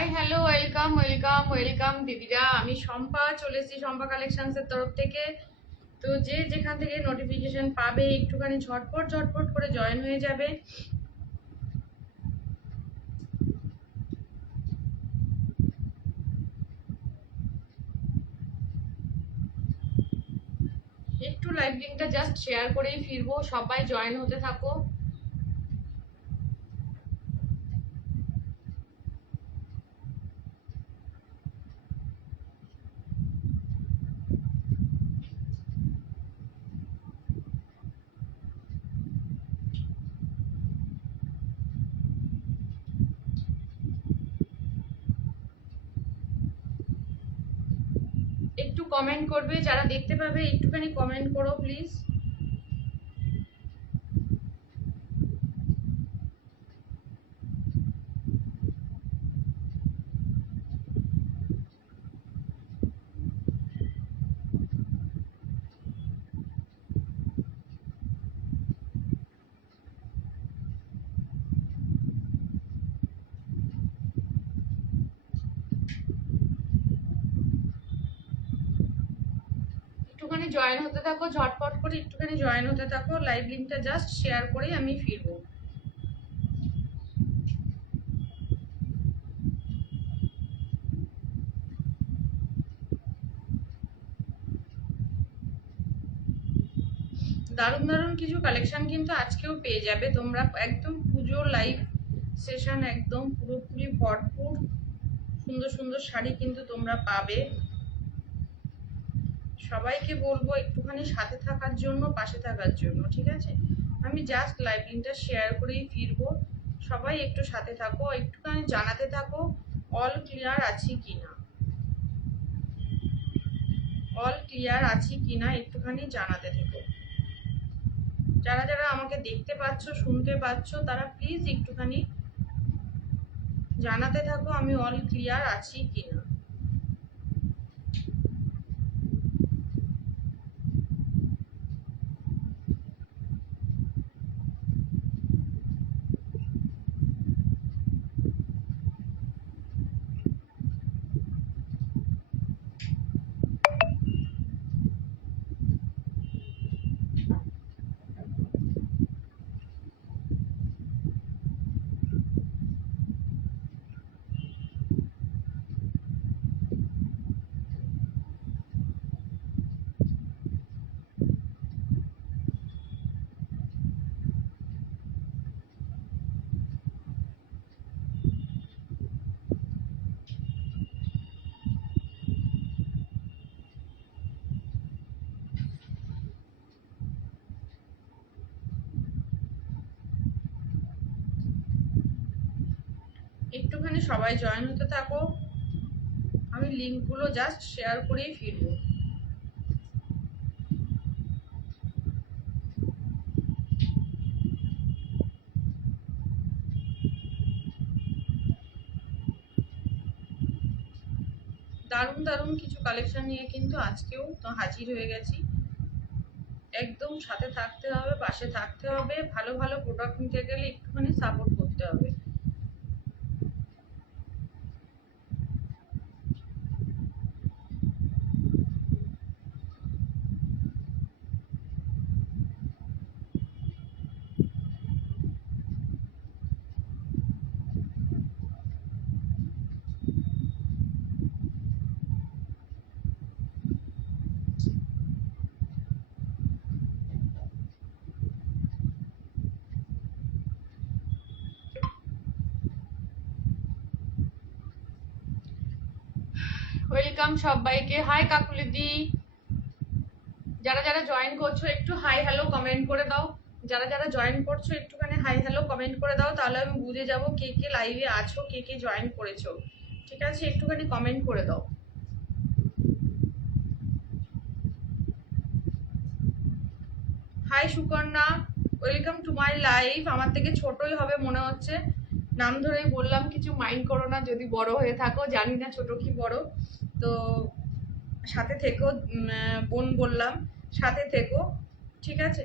Hi hello welcome welcome welcome দিদিরা, আমি শম্পা চলে এসেছি শম্পা কালেকশনসের তরফ থেকে। তো যে যেখান থেকে নোটিফিকেশন পাবে একটুখানি ঝটপট ঝটপট করে জয়েন হয়ে যাবে। একটু লাইভ লিঙ্কটা জাস্ট শেয়ার করেই ফিরবো, সবাই জয়েন হতে থাকো। একটু কমেন্ট করবে, যারা দেখতে পাবে একটুখানি কমেন্ট করো প্লিজ। একটুখানি জয়েন হতে থাকো, ঝটপট করে একটুখানি জয়েন হতে থাকো। লাইভ লিঙ্কটা জাস্ট শেয়ার করেই আমি ফিরবো। দারুণ দারুণ কিছু কালেকশন কিন্তু আজকেও পেয়ে যাবে তোমরা। একদম পুজোর লাইভ সেশন, একদম পুরোপুরি ভরপুর সুন্দর সুন্দর শাড়ি কিন্তু তোমরা পাবে। সবাইকে বলবো একটুখানি সাথে থাকার জন্য, পাশে থাকার জন্য, ঠিক আছে? আমি জাস্ট লাইভ লিঙ্কটা শেয়ার করেই ফিরবো। সবাই একটু সাথে থাকো, একটুখানি জানাতে থাকো অল ক্লিয়ার আছি কিনা, অল ক্লিয়ার আছি কিনা একটুখানি জানাতে থেকো। যারা যারা আমাকে দেখতে পাচ্ছ, শুনতে পাচ্ছ, তারা প্লিজ একটুখানি জানাতে থাকো আমি অল ক্লিয়ার আছি কিনা। একটুখানি সবাই জয়েন হতে থাকো, আমি লিঙ্কগুলো জাস্ট শেয়ার করেই ফিরবো। দারুণ দারুণ কিছু কালেকশন নিয়ে কিন্তু আজকেও তো হাজির হয়ে গেছি। একদম সাথে থাকতে হবে, পাশে থাকতে হবে। ভালো ভালো প্রোডাক্ট নিতে গেলে একটুখানি সাপোর্ট করতে হবে। ওয়েলকাম সবাইকে। হাই কাকুলিদি, যারা যারা জয়েন করছো একটু হাই হ্যালো কমেন্ট করে দাও। যারা যারা জয়েন করছো একটুখানি হাই হ্যালো কমেন্ট করে দাও, তাহলে আমি বুঝে যাব কে কে লাইভে আছো, কে কে জয়েন করেছো। ঠিক আছে, একটুখানি কমেন্ট করে দাও। Hi Sukanya, welcome to my live. আমার থেকে ছোটই হবে মনে হচ্ছে, নাম ধরেই বললাম, কিছু মাইন্ড করো না যদি বড় হয়ে থাকো, জানি না ছোট কি বড়। তো সাথে থেকো, বোন বললাম, সাথে থেকো, ঠিক আছে?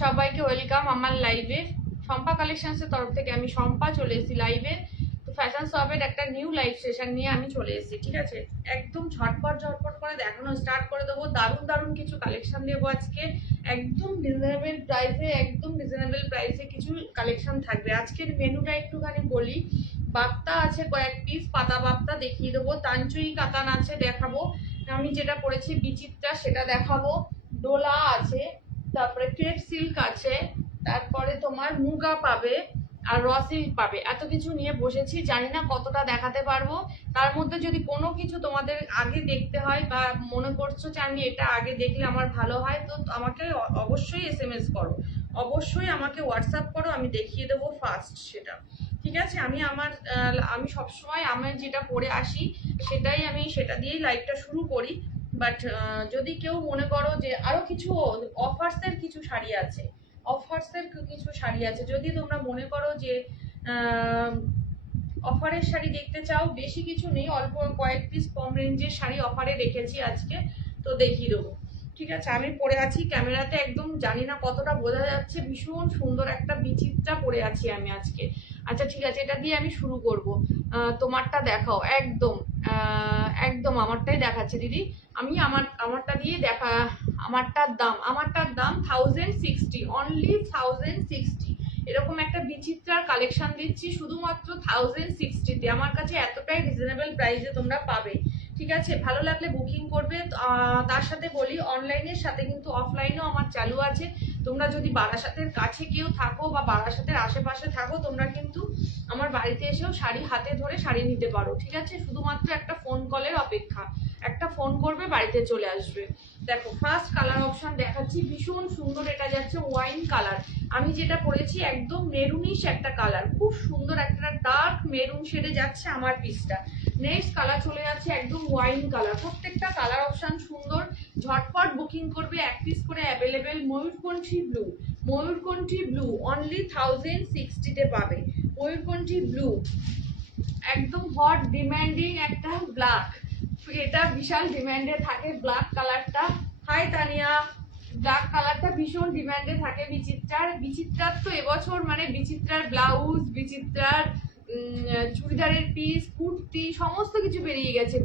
সবাইকে ওয়েলকাম আমার লাইভে। শম্পা কালেকশনসের তরফ থেকে আমি শম্পা চলে এসেছি লাইভে। তো ফ্যাশন শপের একটা নিউ লাইভ সেশন নিয়ে আমি চলে এসেছি, ঠিক আছে। একদম ঝটপট ঝটপট করে দেখানো স্টার্ট করে দেবো। দারুণ দারুণ কিছু কালেকশন দেবো আজকে, একদম রিজনেবল প্রাইসে কিছু কালেকশন থাকবে। আজকের মেনুটা একটুখানি বলি। বাপ্তা আছে কয়েক পিস, পাতা বাপ্তা দেখিয়ে দেবো। তাঞ্চুই কাতান আছে দেখাবো, আমি যেটা পরেছি বিচিত্রা সেটা দেখাবো। ডোলা আছে, তারপরে ক্রেপ সিল্ক আছে, তারপরে তোমার মুগা পাবে আর র সিল্ক পাবে। এত কিছু নিয়ে বসেছি, জানি না কতটা দেখাতে পারবো। তার মধ্যে যদি কোনো কিছু তোমাদের আগে দেখতে হয় বা মনে করছো যে আমি এটা আগে দেখলে আমার ভালো হয়, তো আমাকে অবশ্যই SMS করো, অবশ্যই আমাকে হোয়াটসঅ্যাপ করো, আমি দেখিয়ে দেবো ফার্স্ট সেটা, ঠিক আছে। আমি সবসময় আমি যেটা পরে আসি সেটা দিয়েই লাইভটা শুরু করি। বাট যদি কেউ মনে করো যে আরো কিছু অফার্সের কিছু শাড়ি আছে, যদি তোমরা মনে করো যে অফারের শাড়ি দেখতে চাও, বেশি কিছু নেই, অল্প কয়েক পিস কম রেঞ্জের শাড়ি অফারে রেখেছি আজকে, তো দেখিয়ে দেবো, ঠিক আছে। আমি পরে আছি ক্যামেরাতে, একদম জানি না কতটা বোঝা যাচ্ছে, ভীষণ সুন্দর একটা বিচিত্রা পরে আছি আমি আজকে। আচ্ছা ঠিক আছে, এটা দিয়ে আমি শুরু করব। তোমারটা দেখাও, একদম আমারটাই দেখাচ্ছে দিদি। আমি আমারটা দিয়ে দেখা। আমারটার দাম 1060, অনলি 1060। এরকম একটা বিচিত্রার কালেকশন দিচ্ছি শুধুমাত্র 1060-তে। আমার কাছে এতটাই রিজনেবল প্রাইসে তোমরা পাবে, ঠিক আছে। ভালো লাগলে বুকিং করবে। তার সাথে বলি, অনলাইনের সাথে কিন্তু অফলাইনেও আমার চালু আছে। তোমরা যদি বারাসাতের কাছে কেউ থাকো বা বারাসাতের আশেপাশে থাকো, তোমরা কিন্তু আমার বাড়িতে এসেও শাড়ি হাতে ধরে শাড়ি নিতে পারো, ঠিক আছে। শুধুমাত্র একটা ফোন কলের অপেক্ষা, একটা ফোন করবে বাড়িতে চলে আসবে। দেখো ফার্স্ট কালার অপশন দেখাচ্ছি, ভীষণ সুন্দর। এটা যাচ্ছে ওয়াইন কালার, আমি যেটা পরেছি একদম মেরুনিশ একটা কালার, খুব সুন্দর একটা ডার্ক মেরুন শেডে যাচ্ছে আমার পিসটা। নেক্সট কালার চলে যাচ্ছে একদম ওয়াইন কালার। প্রত্যেকটা কালার অপশন সুন্দর, ঝটপট বুকিং করবে, এক পিস করে অ্যাভেলেবেল। ময়ূরকণ্ঠী ব্লু অনলি 1060-তে পাবে। ময়ূরকণ্ঠী ব্লু একদম হট ডিমান্ডিং একটা ব্ল্যাক, এটা বিশাল ডিমান্ডে থাকে ব্ল্যাক কালারটা। হাই তানিয়া, ব্ল্যাক কালারটা ভীষণ ডিমান্ডে থাকে বিচিত্রার তো এবছর মানে বিচিত্রার ব্লাউজ, বিচিত্রার চুড়িদারের পিস, কুর্তি সমস্ত কিছু বেরিয়ে গেছে।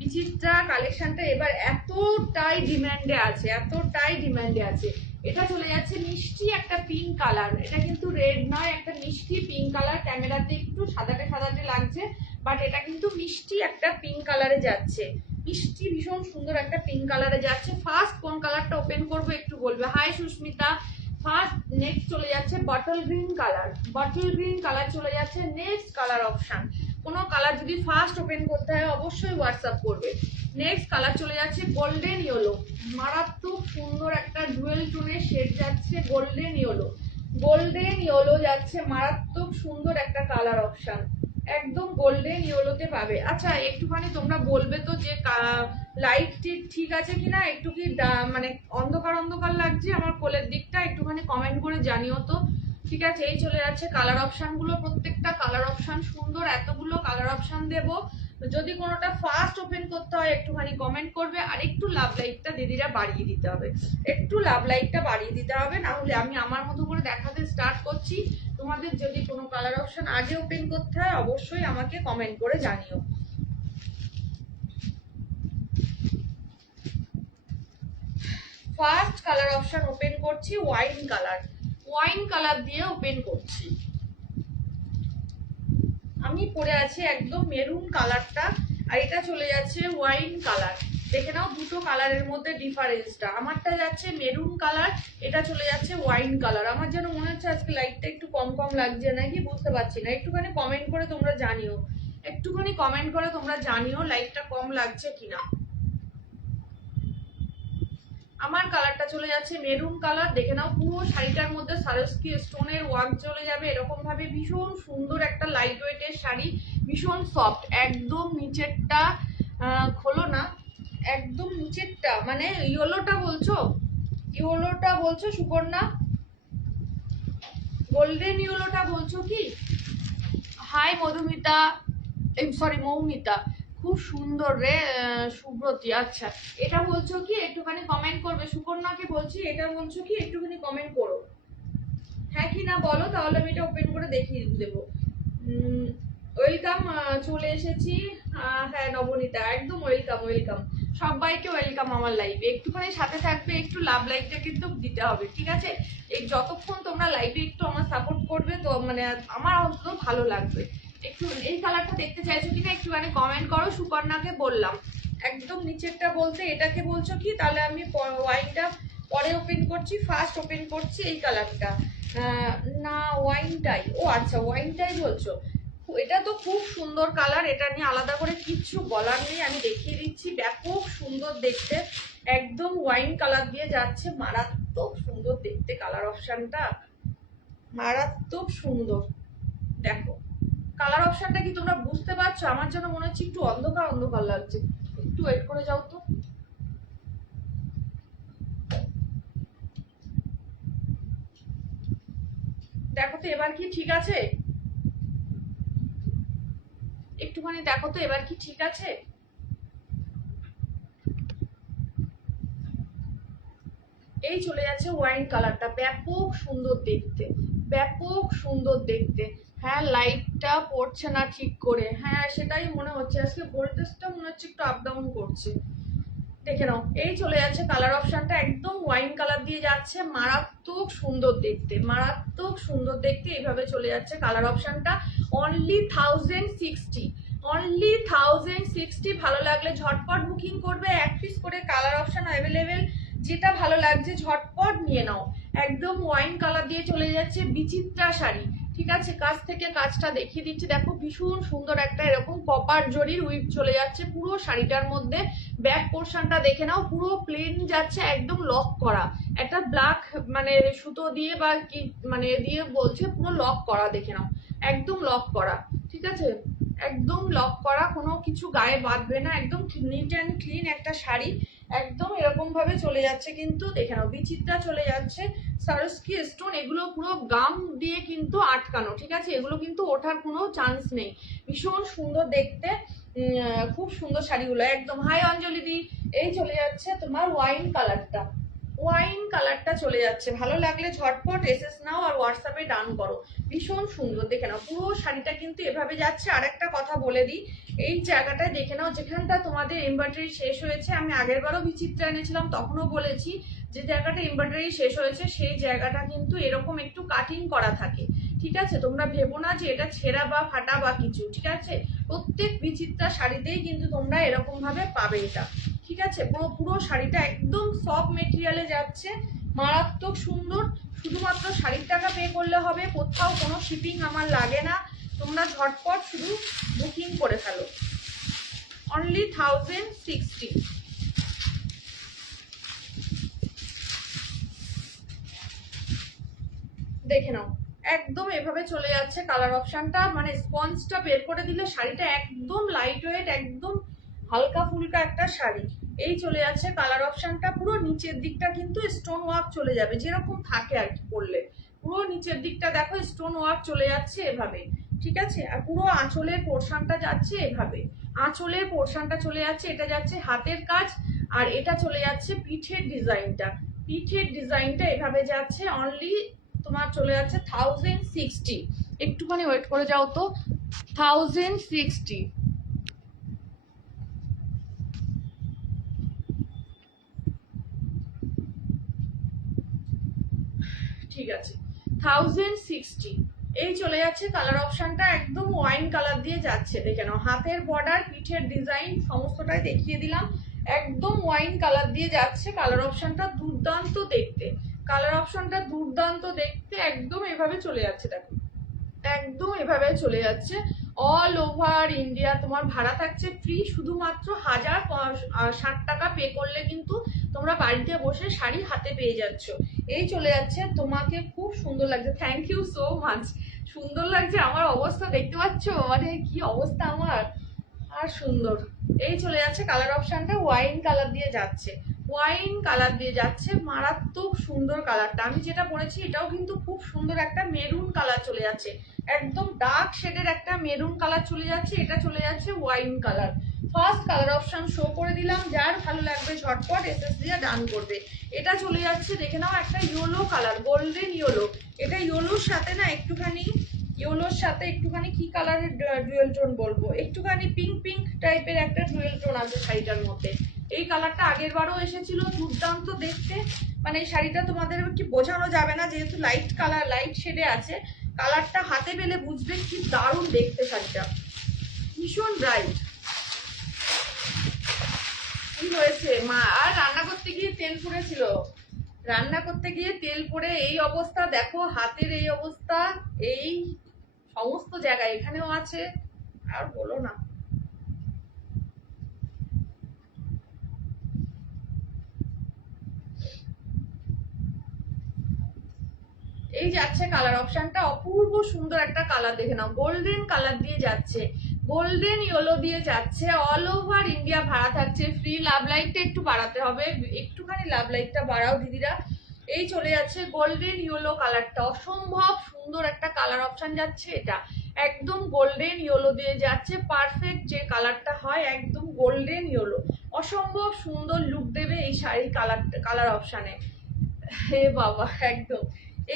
বিচিত্রা কালেকশনটা এবার এতটাই ডিমান্ডে আছে। এটা চলে যাচ্ছে মিষ্টি একটা পিঙ্ক কালার, এটা কিন্তু রেড নয়, একটা মিষ্টি পিঙ্ক কালার। ক্যামেরাতে একটু সাদাটে লাগছে, বাট এটা কিন্তু মিষ্টি একটা পিঙ্ক কালারে যাচ্ছে, মিষ্টি ভীষণ সুন্দর একটা পিঙ্ক কালারে যাচ্ছে। ফার্স্ট কোন কালারটা ওপেন করবো একটু বলবে। হাই সুস্মিতা। ফার্স্ট নেক্সট চলে যাচ্ছে বটল গ্রিন কালার চলে যাচ্ছে নেক্সট কালার অপশন। কোনো কালার যদি ফার্স্ট ওপেন করতে হয় অবশ্যই হোয়াটসঅ্যাপ করবে। নেক্সট কালার চলে যাচ্ছে গোল্ডেন ইয়েলো, মারাত্মক সুন্দর একটা ডুয়েল টোনের শেড যাচ্ছে। গোল্ডেন ইয়েলো যাচ্ছে, মারাত্মক সুন্দর একটা কালার অপশন, একদম গোল্ডেন ইয়েলোতে পাবে। আচ্ছা একটুখানি তোমরা বলবে তো যে লাইট ঠিক আছে কিনা, একটু কি মানে অন্ধকার লাগছে আমার কোলের দিকটা, একটুখানি কমেন্ট করে জানিও তো, ঠিক আছে। এই চলে যাচ্ছে কালার অপশন গুলো, প্রত্যেকটা কালার অপশন সুন্দর, এতগুলো কালার অপশন দেবো। যদি কোনোটা ফার্স্ট ওপেন করতে হয় একটুখানি কমেন্ট করবে, আর একটু লাভ লাইকটা দিদিরা বাড়িয়ে দিতে হবে, না হলে আমি আমার মতো করে দেখাতে স্টার্ট করছি। তোমাদের যদি কোনো কালার অপশন আগে ওপেন করতে হয় অবশ্যই আমাকে কমেন্ট করে জানিও। ফার্স্ট কালার অপশন ওপেন করছি ওয়াইন কালার দিয়ে ওপেন করছি। আমি পরে আছি একদম মেরুন কালারটা, আর এটা চলে যাচ্ছে ওয়াইন কালার। দেখে নাও দুটো কালারের মধ্যে ডিফারেন্সটা, আমারটা যাচ্ছে মেরুন কালার, এটা চলে যাচ্ছে ওয়াইন কালার। আমার যেন মনে হচ্ছে আজকে লাইটটা একটু কম লাগছে নাকি বুঝতে পারছি না, একটুখানি কমেন্ট করে তোমরা জানিও লাইটটা কম লাগছে কিনা। আমার কালারটা চলে যাচ্ছে মেরুন কালার, দেখে নাও পুরো শাড়িটার মধ্যে সারস্কি স্টোনের ওয়ার্ক চলে যাবে এরকম ভাবে। ভীষণ সুন্দর একটা লাইট ওয়েটের শাড়ি, ভীষণ সফট। একদম নিচেরটা খোলো না, একদম নিচেরটা মানে ইয়েলোটা বলছো সুকন্যা, গোল্ডেন ইয়েলোটা বলছো কি? হাই মধুমিতা, মৌমিতা, খুব সুন্দর রে সুব্রতি। আচ্ছা এটা বলছো কি, একটুখানি কমেন্ট করবে। সুকন্যাকে বলছি এটা বলছো কি, একটুখানি কমেন্ট করো, হ্যাঁ কি না বলো, তাহলে আমি এটা ওপেন করে দেখিয়ে দেবো। ওয়েলকাম, চলে এসেছি। হ্যাঁ নবনীতা, একদম ওয়েলকাম ওয়েলকাম, সবাইকে ওয়েলকাম আমার লাইভে। একটুখানি সাথে থাকবে, একটু লাভ লাইকটা কিন্তু দিতে হবে, ঠিক আছে? এই যতক্ষণ তোমরা লাইভে একটু আমার সাপোর্ট করবে তো মানে আমার অন্তত ভালো লাগবে। একটু এই কালারটা দেখতে চাইছো কিনা একটুখানি কমেন্ট করো। সুকন্যাকে বললাম একদম নিচেরটা বলতে, এটাকে বলছো কি? তাহলে আমি ওয়াইনটা পরে ওপেন করছি, ফার্স্ট ওপেন করছি এই কালারটা। না ওয়াইনটাই, ও আচ্ছা ওয়াইনটাই বলছো। এটা তো খুব সুন্দর কালার, এটা নিয়ে আলাদা করে কিচ্ছু বলার নেই, আমি দেখিয়ে দিচ্ছি। ব্যাপক সুন্দর দেখতে, একদম ওয়াইন কালার দিয়ে যাচ্ছে, মারাত্মক সুন্দর দেখতে কালার অপশনটা, মারাত্মক সুন্দর। দেখো কালার অপশনটা কি তোমরা বুঝতে পারছো? আমার জন্য মনে হচ্ছে একটু অন্ধকার অন্ধকার লাগছে, একটু ওয়েট করে যাও তো। দেখো তো এবার কি ঠিক আছে? একটুখানি দেখো তো এবার কি ঠিক আছে? এই চলে যাচ্ছে ওয়াইন কালারটা, ব্যাপক সুন্দর দেখতে, ব্যাপক সুন্দর দেখতে। হ্যাঁ লাইটটা পড়ছে না ঠিক করে, হ্যাঁ সেটাই মনে হচ্ছে, আজকে ভোল্টেজটা মনে হচ্ছে একটু আপ ডাউন করছে, দেখে নাও। এই চলে যাচ্ছে কালার অপশনটা, একদম ওয়াইন কালার দিয়ে যাচ্ছে, মারাত্মক সুন্দর দেখতে, মারাত্মক সুন্দর দেখতে। এইভাবে চলে যাচ্ছে কালার অপশনটা, অনলি 1060, অনলি 1060। ভালো লাগলে ঝটপট বুকিং করবে, এক পিস করে কালার অপশন অ্যাভেলেবেল, যেটা ভালো লাগছে ঝটপট নিয়ে নাও। একদম ওয়াইন কালার দিয়ে চলে যাচ্ছে, বিচিত্রা শাড়ি, ঠিক আছে? কাছ থেকে কাজটা দেখিয়ে দিচ্ছি, দেখো ভীষণ সুন্দর একটা এরকম কপার জরির উইপ চলে যাচ্ছে পুরো শাড়িটার মধ্যে। ব্যাক পোর্শনটা দেখে নাও, পুরো প্লেন যাচ্ছে, একদম লক করা, একটা ব্ল্যাক মানে সুতো দিয়ে বা কি মানে দিয়ে বলছে, পুরো লক করা, দেখে নাও একদম লক করা, ঠিক আছে? একদম লক করা, কোনো কিছু গায়ে বাঁধবে না, একদম নিট অ্যান্ড ক্লিন একটা শাড়ি, একদম এরকম ভাবে চলে যাচ্ছে। কিন্তু দেখে নাও বিচিত্রা চলে যাচ্ছে, সারস্কি স্টোন, এগুলো পুরো গাম দিয়ে কিন্তু আটকানো, ঠিক আছে? এগুলো কিন্তু ওঠার কোনো চান্স নেই, ভীষণ সুন্দর দেখতে, খুব সুন্দর শাড়িগুলো একদম। হাই অঞ্জলি দি, এই চলে যাচ্ছে তোমার ওয়াইন কালারটা, ওয়াইন কালারটা চলে যাচ্ছে। ভালো লাগলে ঝটপট এসএস নাও আর হোয়াটসঅ্যাপে ডান করো, ভীষণ সুন্দর দেখে নাও পুরো শাড়িটা কিন্তু এভাবে যাচ্ছে। আর একটা কথা বলে দিই, এই জায়গাটায় দেখে নাও যেখানটা তোমাদের এমব্রয়ডারি শেষ হয়েছে, আমি আগের বারও বিচিত্রা এনেছিলাম তখনও বলেছি যে জায়গাটা এমব্রয়ডারি শেষ হয়েছে সেই জায়গাটা কিন্তু এরকম একটু কাটিং করা থাকে, ঠিক আছে? তোমরা ভেবো না যে এটা ছেঁড়া বা ফাটা বা কিছু, ঠিক আছে? প্রত্যেক বিচিত্রা শাড়িতেই কিন্তু তোমরা এরকম ভাবে পাবে এটা, ঠিক আছে? পুরো পুরো শাড়িটা একদম সফট মেটেরিয়ালে যাচ্ছে, মারাত্মক সুন্দর। শুধুমাত্র শাড়ির টাকা পে করলে হবে, কোথাও কোনো শিপিং আমার লাগে না, তোমরা ঝটপট শুধু বুকিং করে ফেলো, অনলি 1060। দেখে নাও একদম এভাবে চলে যাচ্ছে কালার অপশনটা, মানে স্পঞ্জটা বের করে দিলে শাড়িটা একদম লাইট ওয়েট, একদম হালকা ফুলকা একটা শাড়ি। এই চলে যাচ্ছে কালার অপশনটা, পুরো নিচের দিকটা কিন্তু স্টোন ওয়ার্ক চলে যাবে, যেরকম থাকে আর কি পরলে, পুরো নিচের দিকটা দেখো স্টোন ওয়ার্ক চলে যাচ্ছে এভাবে, ঠিক আছে? আর পুরো আঁচলের পোর্শনটা যাচ্ছে এভাবে, আঁচলের পোর্শনটা চলে যাচ্ছে, এটা যাচ্ছে হাতের কাজ, আর এটা চলে যাচ্ছে পিঠের ডিজাইনটা, পিঠের ডিজাইনটা এভাবে যাচ্ছে, অনলি তোমার চলে যাচ্ছে 1060। একটুখানি ওয়েট করে যাও তো, 1060। ঠিক আছে 1060। এই চলে যাচ্ছে কালার অপশনটা, একদম ওয়াইন কালার দিয়ে যাচ্ছে, দেখে নাও হাতের বর্ডার পিঠের ডিজাইন সমস্তটাই দেখিয়ে দিলাম, একদম ওয়াইন কালার দিয়ে যাচ্ছে। কালার অপশনটা দুর্দান্ত দেখতে, কালার অপশনটা দুর্দান্ত দেখতে, একদম এভাবে চলে যাচ্ছে, দেখো একদম এভাবে চলে যাচ্ছে। অল ওভার ইন্ডিয়া তোমার ভাড়া থাকছে ফ্রি, শুধুমাত্র 1060 টাকা পে করলে কিন্তু তোমরা বাড়িতে বসে শাড়ি হাতে পেয়ে যাচ্ছ। এই চলে যাচ্ছে, তোমাকে খুব সুন্দর লাগছে, থ্যাংক ইউ সো মাচ, সুন্দর লাগছে। আমার অবস্থা দেখতে পাচ্ছ, মানে কি অবস্থা আমার, আর সুন্দর। এই চলে যাচ্ছে কালার অপশনটা, ওয়াইন কালার দিয়ে যাচ্ছে, ওয়াইন কালার দিয়ে যাচ্ছে, মারাত্মক সুন্দর কালারটা। আমি যেটা পরেছি এটাও কিন্তু খুব সুন্দর একটা মেরুন কালার চলে যাচ্ছে, একদম ডার্ক শেডের একটা মেরুন কালার চলে যাচ্ছে, এটা চলে যাচ্ছে wine colour. First colour option show করে দিলাম, যার ভালো লাগবে ঝটপট এসএস দিয়ে ডান করবে। এটা চলে যাচ্ছে দেখে নাও একটা ইয়েলো কালার, গোল্ডেন ইয়েলো, এটা ইয়েলোর সাথে না একটুখানি ইয়েলোর সাথে একটুখানি কি কালারের ডুয়েল টোন বলবো, একটুখানি পিঙ্ক পিঙ্ক টাইপের একটা ডুয়েল টোন আছে শাড়িটার মধ্যে। এই কালারটা আগের বারও এসেছিল, দুর্দান্ত দেখতে। মানে এই শাড়িটা তোমাদের কি বোঝানো যাবে না, যেহেতু লাইট কালার, লাইট শেডে আছে। কালারটা হাতে পেলে বুঝবে কি দারুণ দেখতে শাড়িটা, ভীষণ ব্রাইট। কি হয়েছে মা? আর রান্না করতে গিয়ে তেল পড়েছিল, রান্না করতে গিয়ে তেল পড়ে এই অবস্থা, দেখো হাতের এই অবস্থা, এই সমস্ত জায়গায়, এখানেও আছে, আর বলো না। এই যাচ্ছে কালার অপশনটা, অপূর্ব সুন্দর একটা কালার, দেখে নাও, গোল্ডেন কালার দিয়ে যাচ্ছে, গোল্ডেন ইয়েলো দিয়ে যাচ্ছে, অল ওভার ইন্ডিয়া ভাড়া থাকছে ফ্রি। লাভ লাইটটা একটু বাড়াতে হবে, একটুখানি লাভ লাইটটা বাড়াও দিদিরা। এই চলে যাচ্ছে গোল্ডেন ইয়েলো কালারটা, অসম্ভব সুন্দর একটা কালার অপশন যাচ্ছে। এটা একদম গোল্ডেন ইয়েলো দিয়ে যাচ্ছে, পারফেক্ট যে কালারটা হয়, একদম গোল্ডেন ইয়েলো, অসম্ভব সুন্দর লুক দেবে এই শাড়ি কালার অপশানে। হে বাবা, একদম।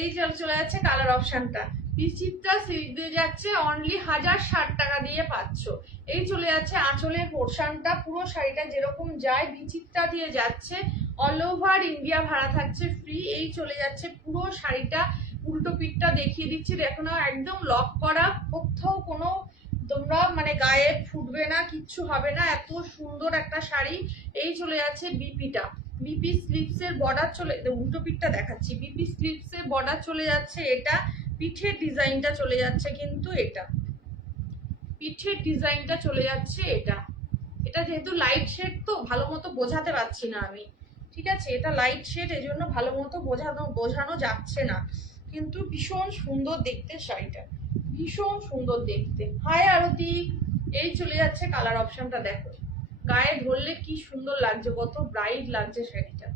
এই চলে যাচ্ছে কালার অপশনটা, বিচিত্রা সিল্ক দিয়ে যাচ্ছে, অনলি 1060 টাকা দিয়ে পাচ্ছ। এই চলে যাচ্ছে আঁচলের পোর্শনটা, পুরো শাড়িটা যেরকম যায় বিচিত্রা দিয়ে যাচ্ছে, অল ওভার ইন্ডিয়া ভাড়া থাকছে ফ্রি। এই চলে যাচ্ছে পুরো শাড়িটা, উল্টো পিঠটা দেখিয়ে দিচ্ছি, দেখো না, একদম লক করা, কোথাও কোনো তোমরা মানে গায়ে ফুটবে না, কিচ্ছু হবে না, এত সুন্দর একটা শাড়ি। এই চলে যাচ্ছে বিপিটা, বিপি স্লিপস এর বর্ডার চলে, উল্টো পিঠটা দেখাচ্ছি, বিপি স্লিপস এর বর্ডার চলে যাচ্ছে, এটা পিঠের ডিজাইনটা চলে যাচ্ছে, কিন্তু এটা পিঠের ডিজাইনটা চলে যাচ্ছে, এটা এটা যেহেতু লাইট শেড তো ভালো মতো বোঝাতে পারছি না আমি, ঠিক আছে, এটা লাইট শেড, এই জন্য ভালো মতো বোঝানো যাচ্ছে না, কিন্তু ভীষণ সুন্দর দেখতে শাড়িটা, ভীষণ সুন্দর দেখতে। হাই আরতি। এই চলে যাচ্ছে কালার অপশনটা, দেখো গায়ে ধরলে কি সুন্দর লাগছে, কত ব্রাইট লাগছে শাড়িটা।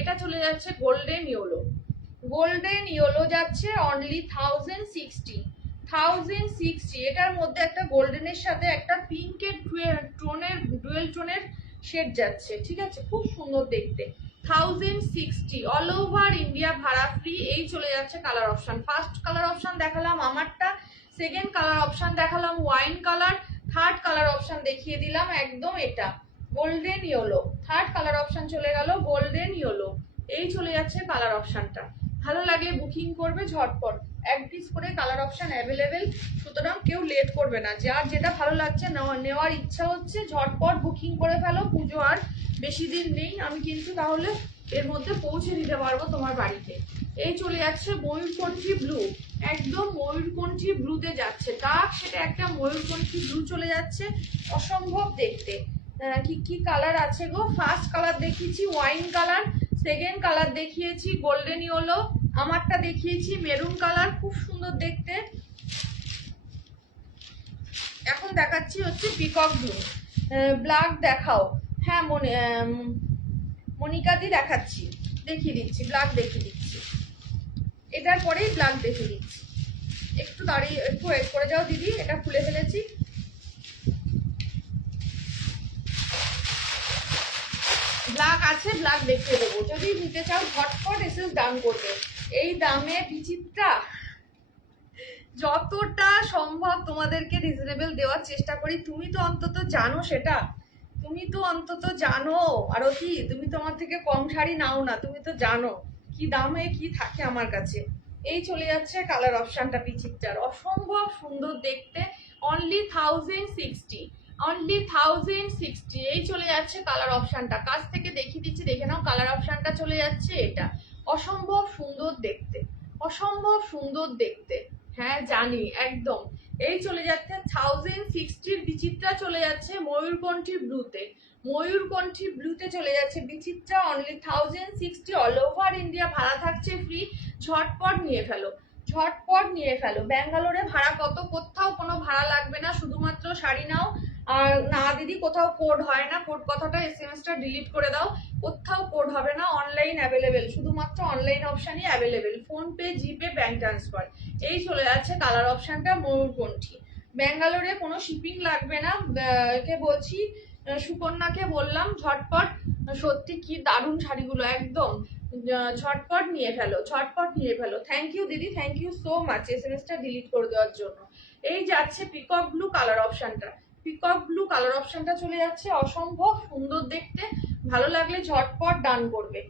এটা চলে যাচ্ছে গোল্ডেন ইয়েলো, গোল্ডেন ইয়েলো যাচ্ছে অনলি 1060। এটার মধ্যে একটা গোল্ডেনের সাথে একটা পিঙ্কের ডুয়েল টোনের শেড যাচ্ছে, ঠিক আছে, খুব সুন্দর দেখতে। 1060 অল ওভার ইন্ডিয়া ভাড়া ফ্রি। এই চলে যাচ্ছে colour option, first colour option দেখালাম আমারটা, সেকেন্ড কালার অপশন দেখালাম wine colour, third colour option দেখিয়ে দিলাম একদম এটা golden yellow, third colour option চলে গেল গোল্ডেন ইয়েলো। এই চলে যাচ্ছে কালার অপশনটা, ভালো লাগলে বুকিং করবে ঝটপট, এক পিস করে কালার অপশন অ্যাভেলেবেল, সুতরাং কেউ লেট করবে না, যার যেটা ভালো লাগছে নেওয়ার ইচ্ছা হচ্ছে ঝটপট বুকিং করে ফেলো, পুজো আর বেশি দিন নেই, আমি কিন্তু তাহলে এর মধ্যে পৌঁছে দিতে পারবো তোমার বাড়িতে। এই চলে যাচ্ছে ময়ূরকণ্ঠী ব্লু, একদম ময়ূরকণ্ঠী ব্লুতে যাচ্ছে, ডার্ক সেটা একটা ময়ূরকণ্ঠী ব্লু চলে যাচ্ছে, অসম্ভব দেখতে। কি কি কালার আছে গো, ফার্স্ট কালার দেখিয়েছি ওয়াইন কালার, সেকেন্ড কালার দেখিয়েছি গোল্ডেন ইয়েলো, আমারটা দেখিয়েছি মেরুন কালার, খুব সুন্দর দেখতে। এখন দেখাচ্ছি হচ্ছে পিকক ব্লু, ব্ল্যাক দেখাও, হ্যাঁ মনিকাদি দেখাচ্ছি, দেখিয়ে দিচ্ছি, ব্ল্যাক দেখিয়ে দিচ্ছি, এটার পরেই ব্ল্যাক দেখিয়ে দিচ্ছি, একটু দাঁড়িয়ে একটু ওয়েট করে যাও দিদি, এটা খুলে ফেলেছি। ব্ল্যাক আছে, ব্ল্যাক দেখিয়ে দেবো, যদি নিতে চাও ঝটপট এসে দাম করবে। এই দামে বিচিত্রা যতটা সম্ভব তোমাদেরকে রিজনেবল দেওয়ার চেষ্টা করি, তুমি তো অন্তত জানো সেটা, তুমি তো অন্তত জানো আরতি, তুমি তো আমার থেকে কম শাড়ি নাও না, তুমি তো জানো কি দামে কি থাকে আমার কাছে। এই চলে যাচ্ছে কালার অপশনটা বিচিত্রার, অসম্ভব সুন্দর দেখতে, অনলি 1060, অনলি 1060। এই চলে যাচ্ছে কালার অপশনটা, কাছ থেকে দেখিয়ে দিচ্ছি, দেখে নাও, কালার অপশনটা চলে যাচ্ছে এটা, অসম্ভব সুন্দর দেখতে, অসম্ভব সুন্দর দেখতে, হ্যাঁ জানি একদম। এই চলে যাচ্ছে 1060 বিচিত্রা চলে যাচ্ছে ময়ূরকণ্ঠী ব্লুতে, ময়ূরকণ্ঠী ব্লুতে চলে যাচ্ছে বিচিত্রা, অনলি 1060 অল ওভার ইন্ডিয়া ভাড়া থাকছে ফ্রি, ঝটপট নিয়ে ফেলো, ঝটপট নিয়ে ফেলো। ব্যাঙ্গালোরে ভাড়া কত, কোথাও কোনো ভাড়া লাগবে না, শুধুমাত্র শাড়ি নাও, আর না দিদি কোথাও কোড হয় না, কোড কথাটা এসএমএসটা ডিলিট করে দাও, কোথাও কোড হবে না, অনলাইন অ্যাভেলেবেল, শুধুমাত্র online অপশানই available, PhonePe GPay bank transfer. এই চলে যাচ্ছে কালার অপশানটা ময়ূরকণ্ঠী, ব্যাঙ্গালোরে কোনো শিপিং লাগবে না, কে বলছি সুকন্যাকে বললাম ঝটপট, সত্যি কি দারুণ শাড়িগুলো, একদম ঝটপট নিয়ে ফেলো, ঝটপট নিয়ে ফেলো। থ্যাংক ইউ দিদি, থ্যাংক ইউ সো মাচ এসএমএসটা ডিলিট করে দেওয়ার জন্য। এই যাচ্ছে পিকক ব্লু কালার অপশনটা, পিকক ব্লু কালার অপশনটা চলে যাচ্ছে, অসম্ভব সুন্দর দেখতে। ভালো লাগলে ঝটপট ডান করবে।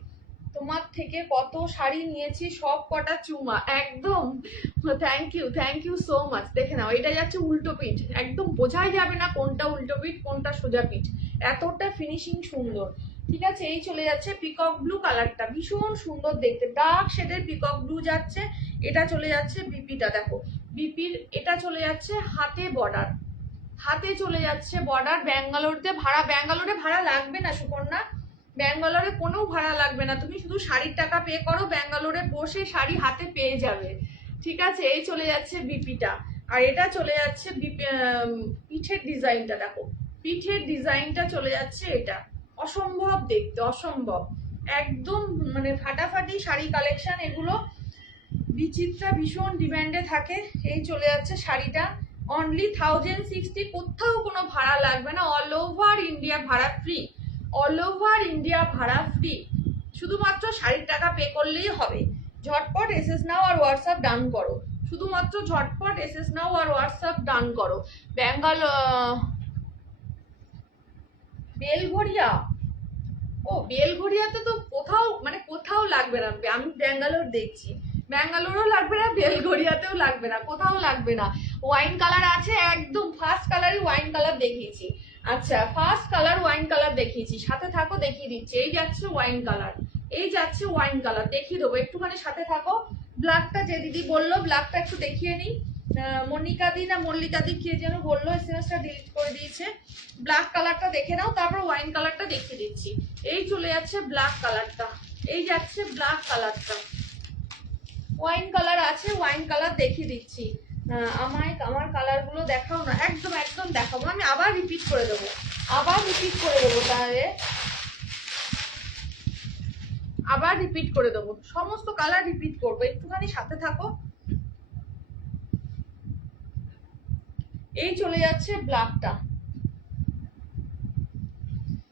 তোমার থেকে কত শাড়ি নিয়েছি সব কটা চুমা, একদম থ্যাংক ইউ সো মাচ। দেখে নাও, এটা যাচ্ছে উল্টো পিঠ, একদম বোঝাই যাবে না কোনটা উল্টো পিঠ কোনটা সোজা পিঠ, এতটা ফিনিশিং সুন্দর। ঠিক আছে, এই চলে যাচ্ছে পিকক ব্লু কালারটা, ভীষণ সুন্দর দেখতে, ডার্ক শেডের পিকক ব্লু যাচ্ছে। এটা চলে যাচ্ছে বিপিটা, দেখো বিপির এটা চলে যাচ্ছে হাতে বর্ডার, হাতে চলে যাচ্ছে বর্ডার। ব্যাঙ্গালোরতে ভাড়া, ব্যাঙ্গালোরে ভাড়া লাগবে না সুকন্যা, ব্যাঙ্গালোরে কোনো ভাড়া লাগবে না, তুমি শুধু শাড়ির টাকা পে করো, ব্যাঙ্গালোরে বসে শাড়ি হাতে পেয়ে যাবে। ঠিক আছে, এই চলে যাচ্ছে বিপিটা। আর এটা চলে যাচ্ছে পিঠের ডিজাইনটা, দেখো পিঠের ডিজাইনটা চলে যাচ্ছে, এটা অসম্ভব দেখতে, অসম্ভব একদম মানে ফাটাফাটি শাড়ি কালেকশন এগুলো। বিচিত্রা ভীষণ ডিমান্ডে থাকে। এই চলে যাচ্ছে শাড়িটা, অনলি 1060, কোথাও কোনো ভাড়া লাগবে না, অল ওভার ইন্ডিয়া ভাড়া ফ্রি, অল ওভার ইন্ডিয়া ভাড়া ফ্রি, শুধুমাত্র শাড়ির টাকা পে করলেই হবে। ঝটপট এসএস নাও আর হোয়াটসঅ্যাপ ডান করো, শুধুমাত্র ঝটপট এসএস নাও আর হোয়াটসঅ্যাপ ডান করো। বেলঘড়িয়া, ও বেলঘড়িয়াতে তো কোথাও মানে কোথাও লাগবে না, আমি ব্যাঙ্গালোর দেখছি, ব্যাঙ্গালোরও লাগবে না, বেলঘড়িয়াতেও লাগবে না, কোথাও লাগবে না। ওয়াইন কালার আছে, একদম ফার্স্ট কালারই ওয়াইন কালার দেখিয়েছি। আচ্ছা, ফার্স্ট কালার ওয়াইন কালার দেখিয়েছি, সাথে থাকো দেখিয়ে দিচ্ছি। এই যাচ্ছে ওয়াইন কালার, এই যাচ্ছে ওয়াইন কালার, দেখিয়ে দেবো, একটুখানি সাথে থাকো। ব্ল্যাকটা যে দিদি বললো, ব্ল্যাকটা একটু দেখিয়ে নিই। মনিকা দি না মল্লিকা দি কে যেন বললো, এসএমএসটা ডিলিট করে দিয়েছে। ব্ল্যাক কালারটা দেখে নাও, তারপর ওয়াইন কালারটা দেখিয়ে দিচ্ছি। এই চলে যাচ্ছে ব্ল্যাক কালারটা, এই যাচ্ছে ব্ল্যাক কালারটা, ওয়াইন কালার আছে, ওয়াইন কালার দেখিয়ে দিচ্ছি। আমায় আমার কালারগুলো দেখাও না, একদম একদম দেখাবো, আমি আবার রিপিট করে দেবো, আবার রিপিট করে দেবো, তাহলে আবার রিপিট করে দেবো, সমস্ত কালার রিপিট করবো, একটুখানি সাথে থাকো। এই চলে যাচ্ছে ব্ল্যাকটা,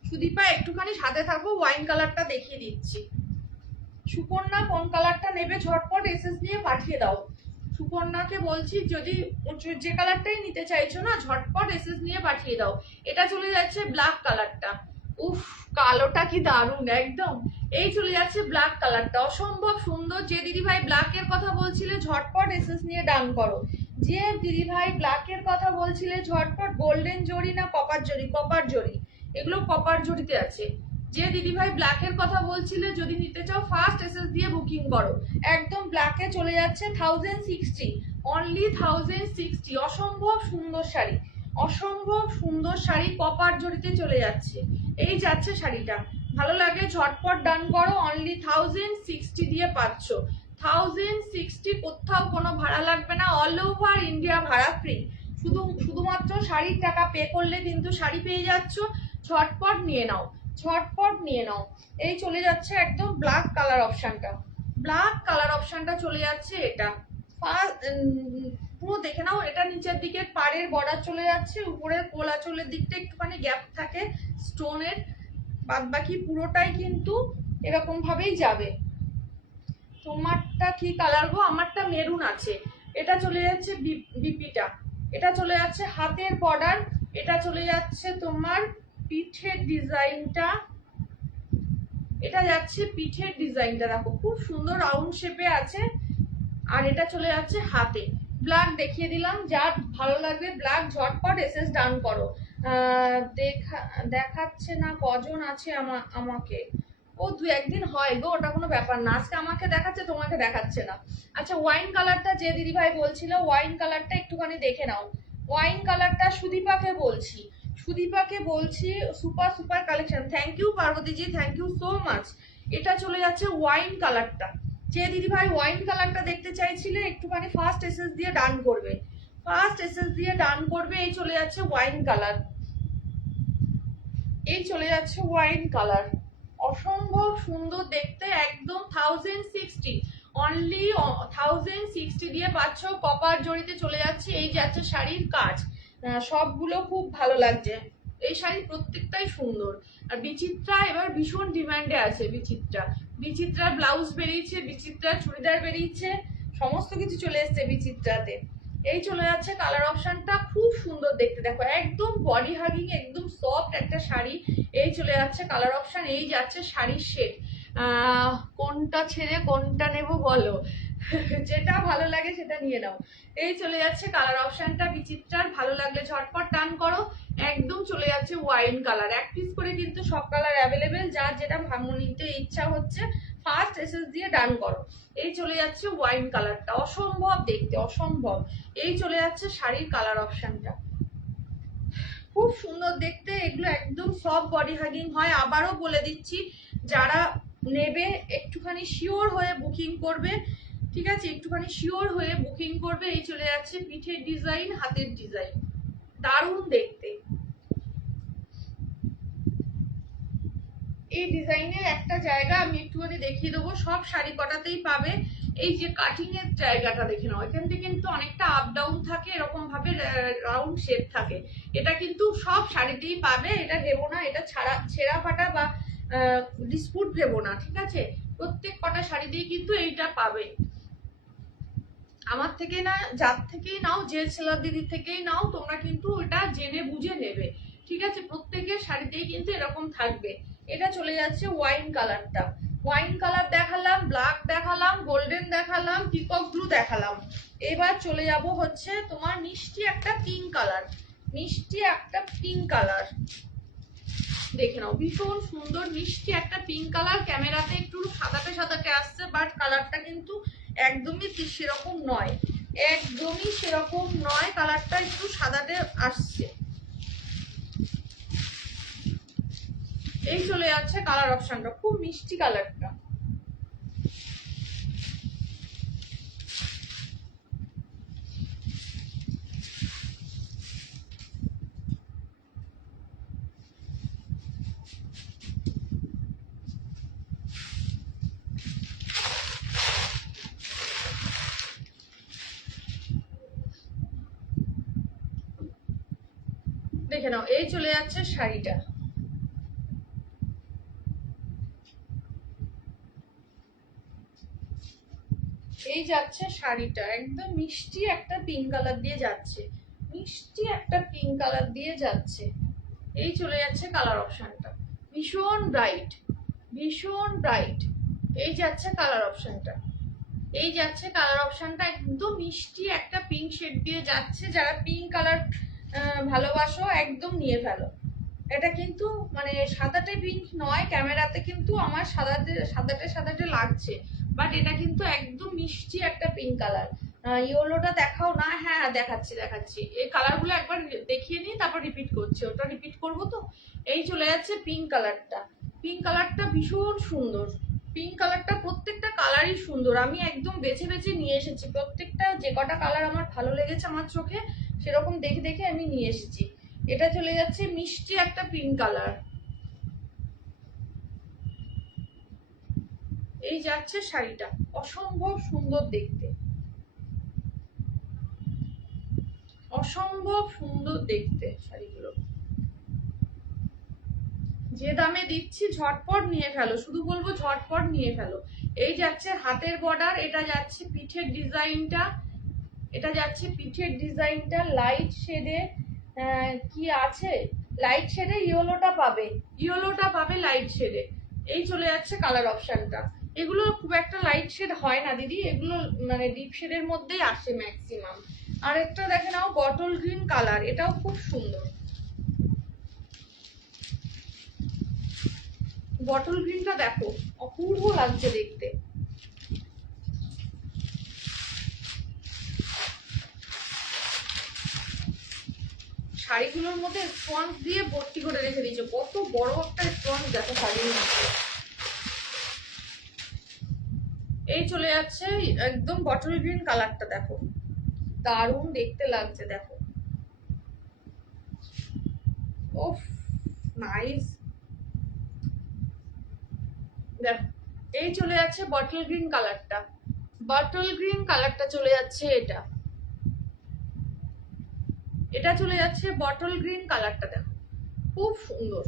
সুদীপা একটুখানি সাথে থাকো, ওয়াইন কালারটা দেখিয়ে দিচ্ছি। সুকন্যা কোন কালারটা নেবে ঝটপট এসএস নিয়ে পাঠিয়ে দাও। সুকন্যাকে বলছি যদি যে কালারটাই নিতে চাইছো না ঝটপট এসএস নিয়ে পাঠিয়ে দাও। এটা চলে যাচ্ছে ব্ল্যাক কালারটা, উফ কালোটা কি দারুণ একদম। এই চলে যাচ্ছে ব্ল্যাক কালারটা, অসম্ভব সুন্দর। যে দিদিভাই ব্ল্যাকের কথা বলছিলে ঝটপট এসএস নিয়ে ডান করো, যে দিদিভাই ব্ল্যাকের কথা বলছিলে ঝটপট। গোল্ডেন জরি না কপার জরি? কপার জরি, এগুলো কপার জরিতে আছে। যে দিদিভাই ব্ল্যাকের কথা বলছিলে যদি নিতে চাও ফার্স্ট এসএস দিয়ে বুকিং করো, একদম ব্ল্যাকে চলে যাচ্ছে 1060, অনলি 1060। অসম্ভব সুন্দর শাড়ি, অসম্ভব সুন্দর শাড়ি, কপার জরিতে চলে যাচ্ছে। এই যাচ্ছে শাড়িটা, ভালো লাগে ঝটপট ডান করো, অনলি 1060 দিয়ে পাচ্ছ। 1060, কোথাও কোনো ভাড়া লাগবে না, অল ওভার ইন্ডিয়া ভাড়া ফ্রি, শুধুমাত্র শাড়ির টাকা পে করলে কিন্তু শাড়ি পেয়ে যাচ্ছ। ঝটপট নিয়ে নাও, ঝটপট নিয়ে নাও। এই চলে যাচ্ছে একদম ব্ল্যাক কালার অপশনটা, ব্ল্যাক কালার অপশনটা চলে যাচ্ছে। এটা পুরো দেখে নাও, এটা নিচের দিকে পাড়ের বর্ডার চলে যাচ্ছে, উপরের কোলাচলের দিকটা একটুখানি গ্যাপ থাকে স্টোনের, বাদ বাকি পুরোটাই কিন্তু এরকম ভাবেই যাবে। তোমারটা কি কালার গো? আমারটা মেরুন আছে। এটা চলে যাচ্ছে বিপিটা, এটা চলে যাচ্ছে হাতের বর্ডার, এটা চলে যাচ্ছে তোমার পিঠের ডিজাইনটা, এটা যাচ্ছে পিঠের ডিজাইনটা, দেখো খুব সুন্দর রাউন্ড শেপে আছে। আর এটা চলে যাচ্ছে হাতে। ব্ল্যাক দেখিয়ে দিলাম, যার ভালো লাগবে ব্ল্যাক ঝটপট এসএস ডান করো। দেখাচ্ছে না কজন আছে আমাকে, ও দু একদিন হয় গো, ওটা কোনো ব্যাপার না। আজকে আমাকে দেখাচ্ছে, তোমাকে দেখাচ্ছে না। আচ্ছা, ওয়াইন কালারটা যে দিদি ভাই বলছিল, ওয়াইন কালারটা একটুখানি দেখে নাও। ওয়াইন কালারটা সুদীপাকে বলছি, সুদীপাকে বলছি, super super collection. Thank you পার্বতীজি, থ্যাংক ইউ সো মাচ। এটা চলে যাচ্ছে ওয়াইন কালারটা, যে দিদি ভাই ওয়াইন কালারটা দেখতে চাইছিলে একটুখানি ফার্স্ট এসএস দিয়ে ডান করবে, ফার্স্ট এসএস দিয়ে ডান করবে। এই চলে যাচ্ছে ওয়াইন কালার, এই চলে যাচ্ছে ওয়াইন কালার, অসম্ভব সুন্দর দেখতে, একদম 1060, অনলি 1060 দিয়ে পাচ্ছ। কপার জড়িতে চলে যাচ্ছে। এই যাচ্ছে শাড়ির কাজ, সবগুলো খুব ভালো লাগছে, এই শাড়ি প্রত্যেকটাই সুন্দর। আর বিচিত্রা এবার ভীষণ ডিমান্ডে আছে, বিচিত্রা বিচিত্রার ব্লাউজ বেরিয়েছে, বিচিত্রার চুড়িদার বেরিয়েছে, সমস্ত কিছু চলে এসছে বিচিত্রাতে। এই চলে যাচ্ছে কালার অপশনটা, খুব সুন্দর দেখতে, দেখো একদম বডি হাগিং, একদম সফট একটা শাড়ি। এই চলে যাচ্ছে কালার অপশন, এই যাচ্ছে শাড়ির শেড। কোনটা ছেড়ে কোনটা নেব বলো? যেটা ভালো লাগে সেটা নিয়ে নাও। এই চলে যাচ্ছে কালার অপশনটা বিচিত্রার, ভালো লাগলে ঝটপট টান করো। একদম চলে যাচ্ছে ওয়াইন কালার, এক পিস করে কিন্তু সব কালার অ্যাভেলেবেল, যার যেটা নিতে ইচ্ছা হচ্ছে ফার্স্ট এসএস দিয়ে ডান করো। এই চলে যাচ্ছে ওয়াইন কালারটা, অসম্ভব দেখতে, অসম্ভব। এই চলে যাচ্ছে শাড়ির কালার অপশনটা, খুব সুন্দর দেখতে। এগুলো একদম সব বডি হাগিং হয়। আবারও বলে দিচ্ছি, যারা নেবে একটুখানি শিওর হয়ে বুকিং করবে, ঠিক আছে? একটুখানি শিওর হয়ে বুকিং করবে। এই চলে যাচ্ছে পিঠের ডিজাইন, হাতের ডিজাইন, দারুণ দেখতে। এই ডিজাইনের একটা জায়গা আমি একটুখানি দেখিয়ে দেবো, সব শাড়ি কটাতেই পাবে। এই যে কাটিং এর জায়গাটা দেখে নাও, এখান থেকে কিন্তু অনেকটা আপ ডাউন থাকে, এরকম ভাবে রাউন্ড শেপ থাকে। এটা কিন্তু সব শাড়িতেই পাবে, এটা ভেবো না এটা ছেঁড়া ফাটা বা ডিসপুট ভেবো না, ঠিক আছে? প্রত্যেক কটা শাড়িতেই কিন্তু এইটা পাবে। আমার থেকে না, যার থেকেই নাও, যে সেলার দিদির থেকেই নাও, তোমরা কিন্তু এটা জেনে বুঝে নেবে, ঠিক আছে? প্রত্যেকের শাড়িতেই কিন্তু এরকম থাকবে। এটা চলে যাচ্ছে ওয়াইন কালারটা, ওয়াইন কালার দেখালাম, ব্ল্যাক দেখালাম, গোল্ডেন দেখালাম, পিকক ব্লু দেখালাম। এবার চলে যাব হচ্ছে তোমার মিষ্টি একটা পিঙ্ক কালার, মিষ্টি একটা পিঙ্ক কালার দেখে নাও, ভীষণ সুন্দর মিষ্টি একটা পিঙ্ক কালার। ক্যামেরাতে একটু সাদাটে সাদাটে আসছে, বাট কালারটা কিন্তু একদমই সেরকম নয়, একদমই সেরকম নয়, কালারটা একটু সাদাটে আসছে। এই চলে যাচ্ছে কালার অপশনটা, খুব মিষ্টি কালারটা। দেখে নাও, এই চলে যাচ্ছে শাড়িটা, এই যাচ্ছে শাড়িটা, একদম মিষ্টি একটা পিঙ্ক কালার দিয়ে যাচ্ছে, মিষ্টি একটা পিঙ্ক কালার দিয়ে যাচ্ছে। এই চলে যাচ্ছে কালার অপশনটা, ভীষণ ব্রাইট, ভীষণ ব্রাইট। এই যাচ্ছে কালার অপশনটা, এই যাচ্ছে কালার অপশনটা, একদম মিষ্টি একটা পিঙ্ক শেড দিয়ে যাচ্ছে। যারা পিঙ্ক কালার ভালোবাসো একদম নিয়ে ফেলো। এটা কিন্তু মানে সাদাটে পিঙ্ক নয়, ক্যামেরাতে কিন্তু আমার সাদাটে সাদাটে সাদাটে লাগছে, বাট এটা কিন্তু একদম মিষ্টি একটা পিঙ্ক কালার। ইয়েলোটা দেখাও না? হ্যাঁ দেখাচ্ছি দেখাচ্ছি, এই কালারগুলো একবার দেখিয়ে নিই, তারপর রিপিট করছি, ওটা রিপিট করবো তো। এই চলে যাচ্ছে পিঙ্ক কালারটা, পিঙ্ক কালারটা ভীষণ সুন্দর, পিঙ্ক কালারটা প্রত্যেকটা কালারই সুন্দর। আমি একদম বেছে বেছে নিয়ে এসেছি, প্রত্যেকটা যে কটা কালার আমার ভালো লেগেছে আমার চোখে, সেরকম দেখে দেখে আমি নিয়ে এসেছি। এটা চলে যাচ্ছে মিষ্টি একটা পিঙ্ক কালার, এই যাচ্ছে শাড়িটা, অসম্ভব সুন্দর দেখতে, অসম্ভব সুন্দর দেখতে শাড়িগুলো। যে দামে দিচ্ছি ঝটপট নিয়ে ফেলো, শুধু বলবো ঝটপট নিয়ে ফেলো। এই যাচ্ছে হাতের বর্ডার, এটা যাচ্ছে পিঠের ডিজাইনটা, এটা যাচ্ছে পিঠের ডিজাইনটা লাইট শেডে, কি আছে লাইট শেডে, ইয়েলোটা পাবে, ইয়েলোটা পাবে লাইট শেডে। এই চলে যাচ্ছে কালার অপশনটা। এগুলো খুব একটা লাইট শেড হয় না দিদি, এগুলো মানে ডিপ শেডের মধ্যেই আসে ম্যাক্সিমাম। আর একটা দেখে নাও বটল গ্রিন কালার, এটাও খুব সুন্দর, বটল গ্রিনটা দেখো অপূর্ব লাগছে দেখতে। শাড়িগুলোর মধ্যে স্পঞ্জ দিয়ে ভর্তি করে রেখে দিয়েছে, কত বড় একটা স্পঞ্জ দেখো শাড়ির মধ্যে। এই চলে যাচ্ছে একদম বটল গ্রিন কালারটা, দেখো দারুণ দেখতে লাগছে, দেখো ওফ নাইস। দেখো এই চলে যাচ্ছে বটল গ্রিন কালারটা, বটল গ্রিন কালারটা চলে যাচ্ছে, এটা এটা চলে যাচ্ছে বটল গ্রিন কালারটা, দেখো খুব সুন্দর,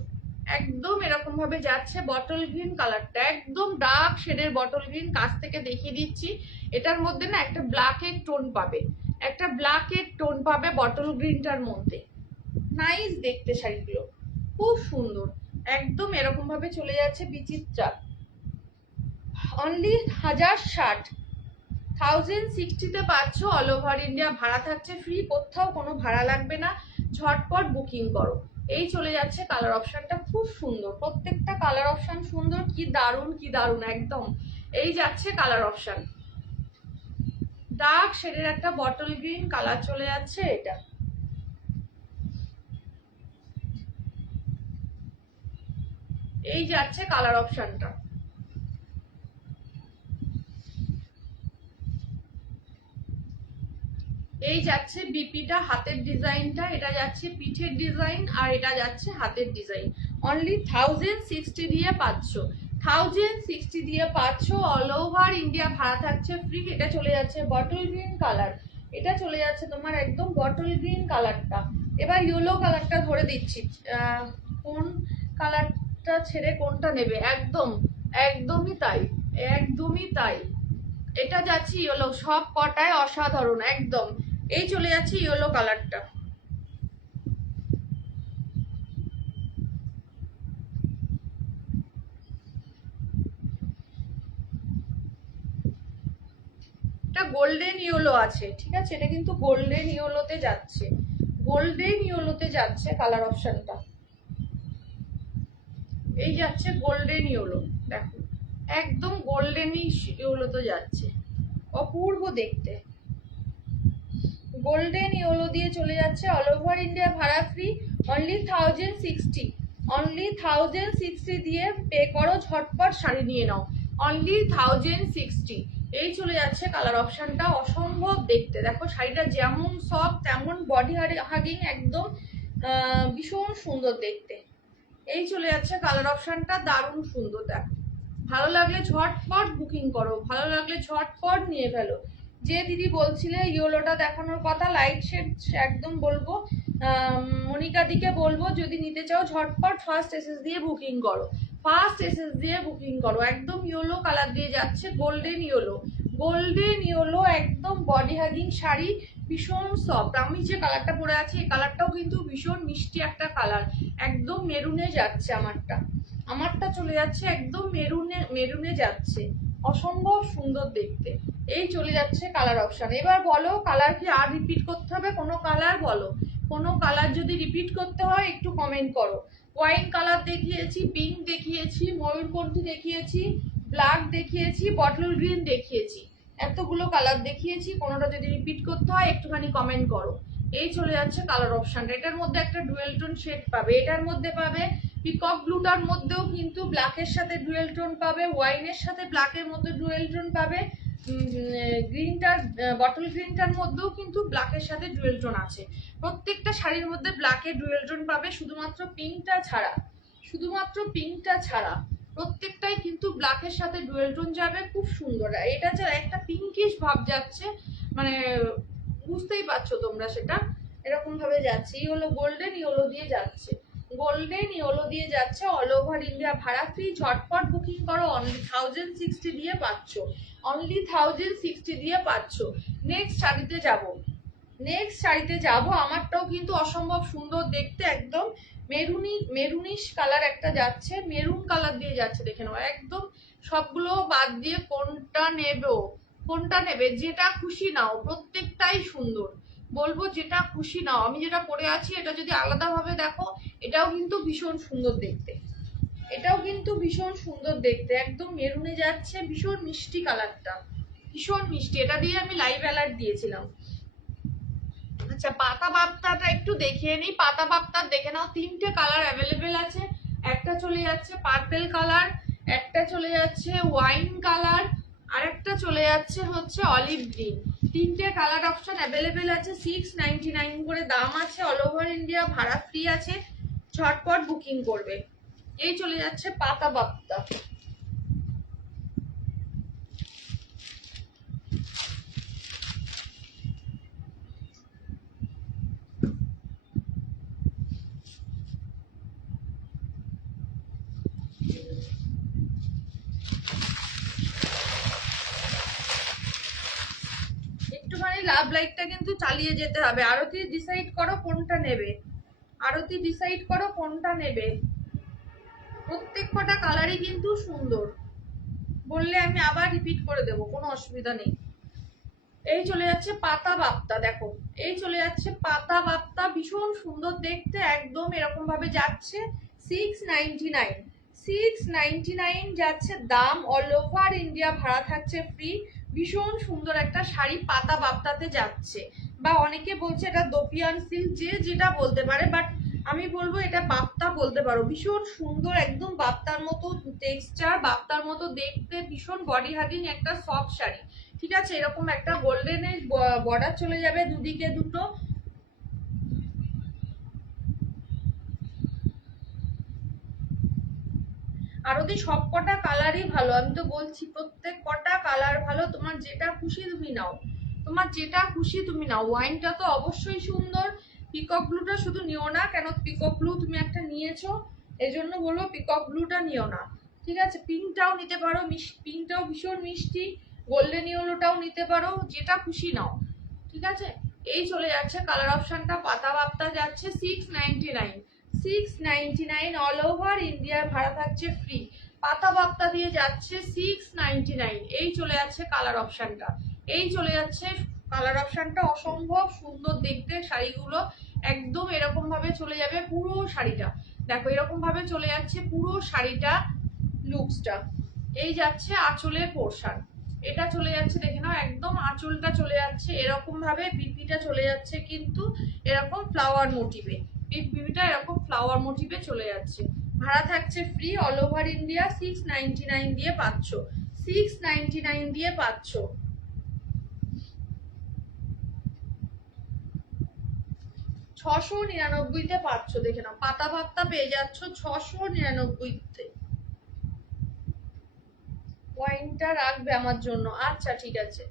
একদম এরকম ভাবে যাচ্ছে বটল গ্রিন কালারটা, একদম ডার্ক শেডের বটল গ্রিন। কাছ থেকে দেখিয়ে দিচ্ছি, এটার মধ্যে না একটা ব্ল্যাকের টোন পাবে, একটা ব্ল্যাকের টোন পাবে বটল গ্রিনটার মধ্যে। নাইস দেখতে শাড়িগুলো, খুব সুন্দর। একদম এরকম ভাবে চলে যাচ্ছে বিচিত্রা। অনলি 1060, 1060-তে পাচ্ছ। অল ওভার ইন্ডিয়া ভাড়া থাকছে ফ্রি, কোথাও কোনো ভাড়া লাগবে না। ঝটপট বুকিং করো। এই চলে যাচ্ছে কালার অপশনটা, খুব সুন্দর, প্রত্যেকটা কালার অপশন সুন্দর। কি দারুণ, কি দারুণ একদম। এই যাচ্ছে কালার অপশন, ডার্ক শেডের একটা বটল গ্রিন কালার চলে যাচ্ছে এটা। এই যাচ্ছে কালার অপশনটা। এই যাচ্ছে বিপিটা, হাতের ডিজাইনটা, এটা যাচ্ছে পিঠের ডিজাইন, আর এটা যাচ্ছে হাতের ডিজাইন। অনলি 1060 দিয়ে পাচ্ছ, 1060 দিয়ে পাচ্ছ। অল ওভার ইন্ডিয়া ভাড়া থাকছে ফ্রি। এটা চলে যাচ্ছে বটল গ্রিন কালার, এটা চলে যাচ্ছে তোমার একদম বটল গ্রিন কালারটা। এবার ইয়েলো কালারটা ধরে দিচ্ছি, কোন কালারটা ছেড়ে কোনটা নেবে, একদম একদমই তাই, একদমই তাই। এটা যাচ্ছে ইয়েলো, সব কটায় অসাধারণ একদম। এই চলে যাচ্ছে ইয়েলো কালারটা। এটা গোল্ডেন ইয়েলো আছে, ঠিক আছে, এটা কিন্তু গোল্ডেন ইয়েলোতে যাচ্ছে, গোল্ডেন ইয়েলোতে যাচ্ছে কালার অপশনটা। এই যাচ্ছে গোল্ডেন ইয়েলো, দেখো একদম গোল্ডেনিশ ইয়েলোতে যাচ্ছে, অপূর্ব দেখতে। গোল্ডেন ইয়েলো দিয়ে চলে যাচ্ছে, অল ওভার ইন্ডিয়া ভাড়া ফ্রি। অনলি 1060, অনলি 1060 দিয়ে পে করো, ঝটপট শাড়ি নিয়ে নাও। অনলি 1060। এই চলে যাচ্ছে কালার অপশনটা, অসম্ভব দেখতে। দেখো শাড়িটা যেমন সফট তেমন বডি হাগিং, একদম ভীষণ সুন্দর দেখতে। এই চলে যাচ্ছে কালার অপশনটা, দারুণ সুন্দর। দেখো ভালো লাগলে ঝটপট বুকিং করো, ভালো লাগলে ঝটপট নিয়ে ফেলো। যে দিদি বলছিলে ইয়েলোটা দেখানোর কথা, লাইট শেড, একদম বলবো মনিকা দিকে বলবো, যদি নিতে চাও ঝটপট ফার্স্ট এসএস দিয়ে বুকিং করো, ফার্স্ট এসএস দিয়ে বুকিং করো। একদম ইয়েলো কালার দিয়ে যাচ্ছে, গোল্ডেন ইয়েলো, গোল্ডেন ইয়েলো, একদম বডি হাগিং শাড়ি, ভীষণ সফট। আমি যে কালারটা পরে আছি এই কালারটাও কিন্তু ভীষণ মিষ্টি একটা কালার, একদম মেরুনে যাচ্ছে আমারটা, আমারটা চলে যাচ্ছে একদম মেরুনে, মেরুনে যাচ্ছে, অসম্ভব সুন্দর দেখতে। এই চলে যাচ্ছে কালার অপশন। এবার বলো কালার কি আর রিপিট করতে হবে, কোনো কালার বলো, কোনো কালার যদি রিপিট করতে হয় একটু কমেন্ট করো। ওয়াইন কালার দেখিয়েছি, পিঙ্ক দেখিয়েছি, ময়ূরকণ্ঠী দেখিয়েছি, ব্ল্যাক দেখিয়েছি, বটল গ্রিন দেখিয়েছি, এতগুলো কালার দেখিয়েছি, কোনোটা যদি রিপিট করতে হয় একটুখানি কমেন্ট করো। এই চলে যাচ্ছে কালার অপশনটা। এটার মধ্যে একটা ডুয়েল টোন শেড পাবে, এটার মধ্যে পাবে পিকক ব্লুটার মধ্যেও কিন্তু ব্ল্যাকের সাথে ডুয়েল টোন পাবে, ওয়াইনের সাথে ব্ল্যাকের মধ্যে ডুয়েল টোন পাবে, গ্রিনটার বটল গ্রিনটার মধ্যেও কিন্তু ব্ল্যাকের সাথে ডুয়েল টোন আছে। প্রত্যেকটা শাড়ির মধ্যে ব্ল্যাকের ডুয়েল টোন পাবে, শুধুমাত্র পিঙ্কটা ছাড়া, শুধুমাত্র পিঙ্কটা ছাড়া প্রত্যেকটাই কিন্তু ব্ল্যাকের সাথে ডুয়েল টোন যাবে, খুব সুন্দর। এটা যে একটা পিঙ্কিশ ভাব যাচ্ছে, মানে বুঝতেই পারছো তোমরা, সেটা এরকম ভাবে যাচ্ছে। এই হলো গোল্ডেন ইয়েলো দিয়ে যাচ্ছে, গোল্ডেন ইয়েলো দিয়ে যাচ্ছে, অল ওভার ইন্ডিয়া ভাড়া ফ্রি। ঝটপট বুকিং করো, অনলি 1060 দিয়ে পাচ্ছ, অনলি 1060 দিয়ে পাচ্ছ। নেক্সট শাড়িতে যাব, নেক্সট শাড়িতে যাব। আমারটাও কিন্তু অসম্ভব সুন্দর দেখতে, একদম মেরুনি, মেরুনিশ কালার একটা যাচ্ছে, মেরুন কালার দিয়ে যাচ্ছে, দেখে নাও একদম। সবগুলো বাদ দিয়ে কোনটা নেবে, কোনটা নেবে, যেটা খুশি নাও, প্রত্যেকটাই সুন্দর, বলবো যেটা খুশি নাও। আমি যেটা পরে আছি এটা যদি আলাদাভাবে দেখো, এটাও কিন্তু ভীষণ সুন্দর দেখতে, এটাও কিন্তু ভীষণ সুন্দর দেখতে, একদম মেরুনে যাচ্ছে, ভীষণ মিষ্টি কালারটা, ভীষণ মিষ্টি। এটা দিয়ে আমি লাইভ অ্যালার্ট দিয়েছিলাম। আচ্ছা পাতা বাপ্তাটা একটু দেখিয়ে নিই, পাতা বাপ্তার দেখে নাও, তিনটে কালার অ্যাভেলেবেল আছে। একটা চলে যাচ্ছে পার্পেল কালার, একটা চলে যাচ্ছে ওয়াইন কালার, আর একটা চলে যাচ্ছে হচ্ছে অলিভ গ্রিন। তিনটে কালার অপশন অ্যাভেলেবেল আছে, 699 করে দাম আছে, অল ওভার ইন্ডিয়া ভাড়া ফ্রি আছে, ঝটপট বুকিং করবে। এই চলে যাচ্ছে পাতা বাপ্তা। লাভ লাইকটা কিন্তু চালিয়ে যেতে হবে। আরতি ডিসাইড করো কোনটা নেবে, আরতি ডিসাইড করো কোনটা নেবে। প্রত্যেক কটা কালারই কিন্তু সুন্দর, বললে আমি আবার রিপিট করে দেবো, কোনো অসুবিধা নেই। এই চলে যাচ্ছে পাতা বাপ্তা, দেখো এই চলে যাচ্ছে পাতা বাপ্তা, ভীষণ সুন্দর দেখতে, একদম এরকম ভাবে যাচ্ছে 699, 699 যাচ্ছে দাম, অল ওভার ইন্ডিয়া ভাড়া থাকছে ফ্রি। ভীষণ সুন্দর একটা শাড়ি পাতা বাপ্তাতে যাচ্ছে, বা অনেকে বলছে এটা দোপিয়ান সিল্ক, যে যেটা বলতে পারে, বাট আমি বলবো এটা বাপ্তা বলতে পারো। ভীষণ সুন্দর, একদম বাপ্তার মতো টেক্সচার, বাপ্তার মতো দেখতে, ভীষণ বডি হাগিং একটা সফট শাড়ি। ঠিক আছে, এরকম একটা গোল্ডেনের বর্ডার চলে যাবে দুদিকে দুটো। আরতি সব কটা কালারই ভালো, আমি তো বলছি প্রত্যেক কটা কালার ভালো, তোমার যেটা খুশি তুমি নাও, তোমার যেটা খুশি তুমি নাও। ওয়াইনটা তো অবশ্যই সুন্দর, পিকক ব্লুটা শুধু নিও না, কেন পিকক ব্লু তুমি একটা নিয়েছো, এই জন্য বলবো পিকক ব্লুটা নিও না। ঠিক আছে, পিঙ্কটাও নিতে পারো, পিঙ্কটাও ভীষণ মিষ্টি, গোল্ডেন ইয়েলোটাও নিতে পারো, যেটা খুশি নাও। ঠিক আছে, এই চলে যাচ্ছে কালার অপশনটা, পাতা বাপ্তা যাচ্ছে 699, 699 অল ওভার ইন্ডিয়ার ভাড়া থাকছে ফ্রি। পাতা বাপ্তা দিয়ে যাচ্ছে 699। এই চলে যাচ্ছে কালার অপশনটা, এই চলে যাচ্ছে কালার অপশনটা, অসম্ভব সুন্দর দেখতে শাড়িগুলো, একদম এরকম ভাবে চলে যাবে পুরো শাড়িটা। দেখো এরকম ভাবে চলে যাচ্ছে পুরো শাড়িটা, লুকসটা। এই যাচ্ছে আঁচলের পোর্শন, এটা চলে যাচ্ছে দেখে নাও, একদম আঁচলটা চলে যাচ্ছে এরকম ভাবে, বিপিটা চলে যাচ্ছে কিন্তু এরকম ফ্লাওয়ার মোটিভে, বিপিটা এরকম ফ্লাওয়ার মোটিভে চলে যাচ্ছে। ভাড়া থাকছে ফ্রি, অল ওভার ইন্ডিয়া 699 দিয়ে পাচ্ছ, 699 দিয়ে পাচ্ছ। 699-তে পাচ্ছ, দেখে নাও পাতা ভাত্তা পেয়ে যাচ্ছ 699-তে। ওয়াইনটা রাখবে আমার জন্য, আচ্ছা ঠিক আছে।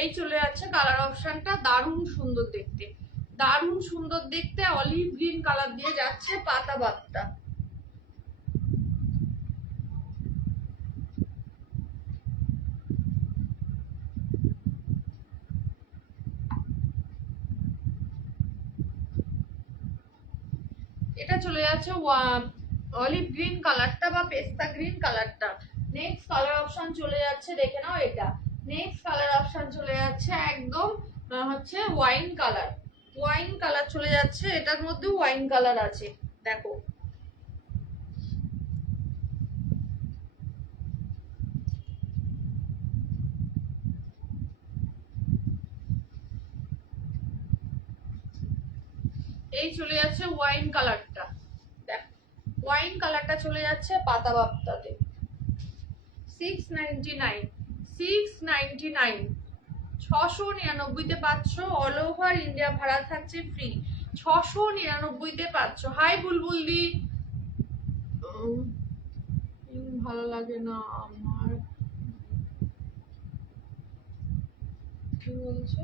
এই চলে যাচ্ছে কালার অপশনটা, দারুণ সুন্দর দেখতে, দারুণ সুন্দর দেখতে, অলিভ গ্রিন কালার দিয়ে যাচ্ছে পাতা বাপ্তা। এটা চলে যাচ্ছে অলিভ গ্রিন কালারটা বা পেস্তা গ্রিন কালারটা। নেক্সট কালার অপশন চলে যাচ্ছে, দেখে নাও এটা, নেক্সট কালার অপশন চলে যাচ্ছে একদম হচ্ছে ওয়াইন কালার, ওয়াইন কালার চলে যাচ্ছে, এটার মধ্যে ওয়াইন কালার আছে, দেখো এই চলে যাচ্ছে ওয়াইন কালারটা, দেখ ওয়াইন কালারটা চলে যাচ্ছে পাতা বাপ্তাতে 699, 699, 699-তে পাচ্ছ, অল ওভার ইন্ডিয়া ভাড়া থাকছে ফ্রি, 699-তে পাচ্ছ। হাই বুলবুল দি, ভালো লাগে না আমার, কি বলছে,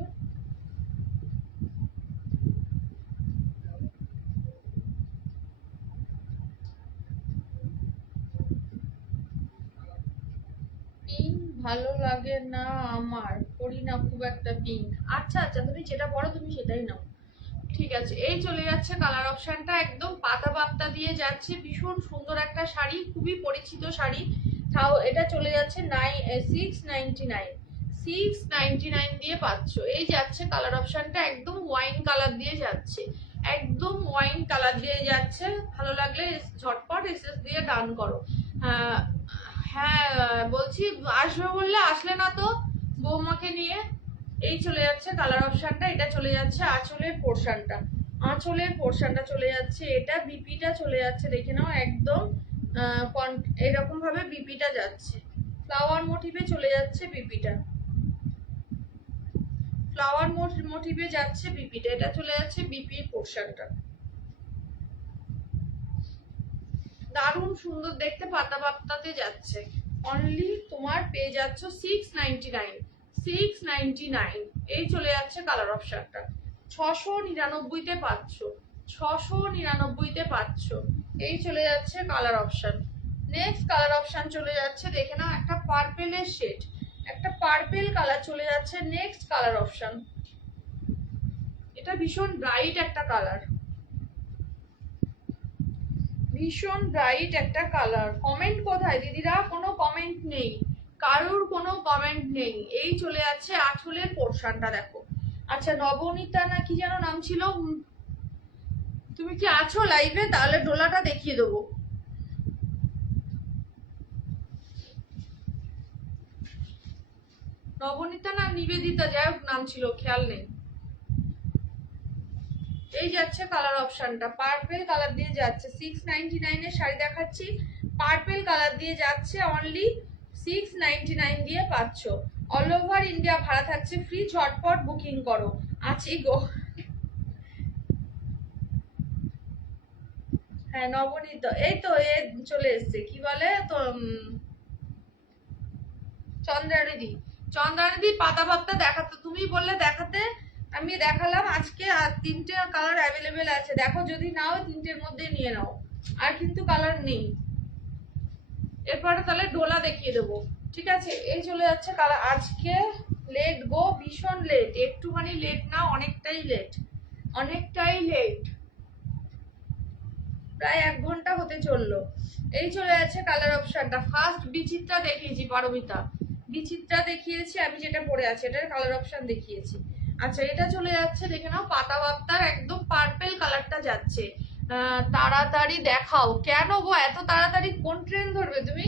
পিঙ্ক ভালো লাগে না আমার, করি না খুব একটা পিঙ্ক। আচ্ছা আচ্ছা, তুমি যেটা পড়ো তুমি সেটাই নাও, ঠিক আছে। এই চলে যাচ্ছে কালার অপশনটা, একদম পাতা বাপ্তা দিয়ে যাচ্ছে, ভীষণ সুন্দর একটা শাড়ি, খুবই পরিচিত শাড়ি, তাও এটা চলে যাচ্ছে 699, 699 দিয়ে পাচ্ছ। এই যাচ্ছে কালার অপশনটা, একদম ওয়াইন কালার দিয়ে যাচ্ছে, একদম ওয়াইন কালার দিয়ে যাচ্ছে। ভালো লাগলে ঝটপট এসএস দিয়ে ডান করো। হ্যাঁ বলছি আসবে বললে আসলে না তো বৌমাকে নিয়ে। এই চলে যাচ্ছে কালার অপশনটা, এটা চলে যাচ্ছে আঁচলের পোর্শনটা, আঁচলের পোর্শনটা চলে যাচ্ছে, এটা বিপিটা চলে যাচ্ছে, দেখে নাও একদম এরকম ভাবে বিপিটা যাচ্ছে, ফ্লাওয়ার মোটিভে চলে যাচ্ছে বিপিটা, ফ্লাওয়ার মোটিভে যাচ্ছে বিপিটা, এটা চলে যাচ্ছে বিপির পোর্শনটা, দারুণ সুন্দর দেখতে, পাতা বাপ্তাতে যাচ্ছে। অনলি তোমার পেয়ে যাচ্ছ 699, 699। এই চলে যাচ্ছে কালার অপশনটা, 699-তে পাচ্ছ, 699-তে পাচ্ছ। এই চলে যাচ্ছে colour option, next colour option চলে যাচ্ছে, দেখে নাও একটা পার্পেলের শেড, একটা পার্পেল কালার চলে যাচ্ছে নেক্সট কালার অপশন। এটা ভীষণ ব্রাইট একটা কালার, ভীষণ ব্রাইট একটা কালার। কমেন্ট কোথায় দিদিরা? কোনো কমেন্ট নেই, কারোর কোনো কমেন্ট নেই। এই চলে যাচ্ছে আঁচলের পোর্শনটা দেখো। আচ্ছা নবনীতা না কি যেন নাম ছিল, তুমি কি আছো লাইভে? তাহলে ডোলাটা দেখিয়ে দেবো। নবনীতা না নিবেদিতা, যাই হোক নাম ছিল, খেয়াল নেই। এই যাচ্ছে কালার অপশনটা, পার্পেল কালার দিয়ে যাচ্ছে। 699 এর শাড়ি দেখাচ্ছি, পার্পেল কালার দিয়ে যাচ্ছে, অনলি 699 দিয়ে পাচ্ছ। অল ওভার ইন্ডিয়া ভাড়া থাকছে ফ্রি, ঝটপট বুকিং করো। আছি গো। হ্যাঁ নবনীত, এই তো এ চলে এসছে, কি বলে তো চন্দ্রানিধি। চন্দ্রানিধি পাতা ভাবটা দেখাতে, তুমি বললে দেখাতে, আমি দেখালাম। আজকে আর 3টে কালার অ্যাভেলেবেল আছে, দেখো যদি নাও 3টের মধ্যে নিয়ে নাও, আর কিন্তু কালার নেই। এরপরে তাহলে ডোলা দেখিয়ে দেবো, ঠিক আছে? এই চলে যাচ্ছে কালার। আজকে লেট গো, ভীষণ লেট, একটুখানি লেট না, অনেকটাই লেট, অনেকটাই লেট, প্রায় 1 ঘন্টা হতে চললো। এই চলে যাচ্ছে কালার অপশনটা। ফার্স্ট বিচিত্রা দেখিয়েছি, পারমিতা বিচিত্রা দেখিয়েছি, আমি যেটা পরে আছি এটার কালার অপশন দেখিয়েছি। আচ্ছা এটা চলে যাচ্ছে, দেখে নাও পাতা বাপ্তার একদম পার্পেল কালারটা যাচ্ছে। তাড়াতাড়ি দেখাও, কেন গো এত তাড়াতাড়ি? কোন ট্রেন ধরবে তুমি?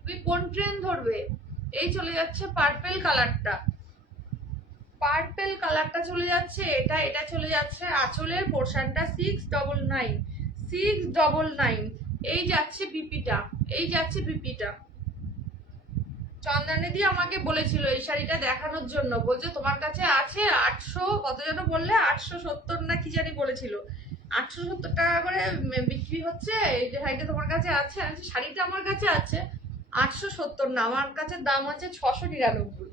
তুমি কোন ট্রেন ধরবে? এই চলে যাচ্ছে পার্পেল কালারটা, পার্পেল কালারটা চলে যাচ্ছে। এটা চলে যাচ্ছে আঁচলের পোর্শনটা, 699, 699। এই যাচ্ছে বিপিটা, এই যাচ্ছে বিপিটা। চন্দ্রানিধি আমাকে বলেছিল এই শাড়িটা দেখানোর জন্য, বলছে তোমার কাছে আছে 800 কত যেন বললে, 870 না কি জানি বলেছিল, 870 টাকা করে বিক্রি হচ্ছে, এই যে শাড়িটা তোমার কাছে আছে। শাড়িটা আমার কাছে আছে 870 না, আমার কাছে দাম আছে 699।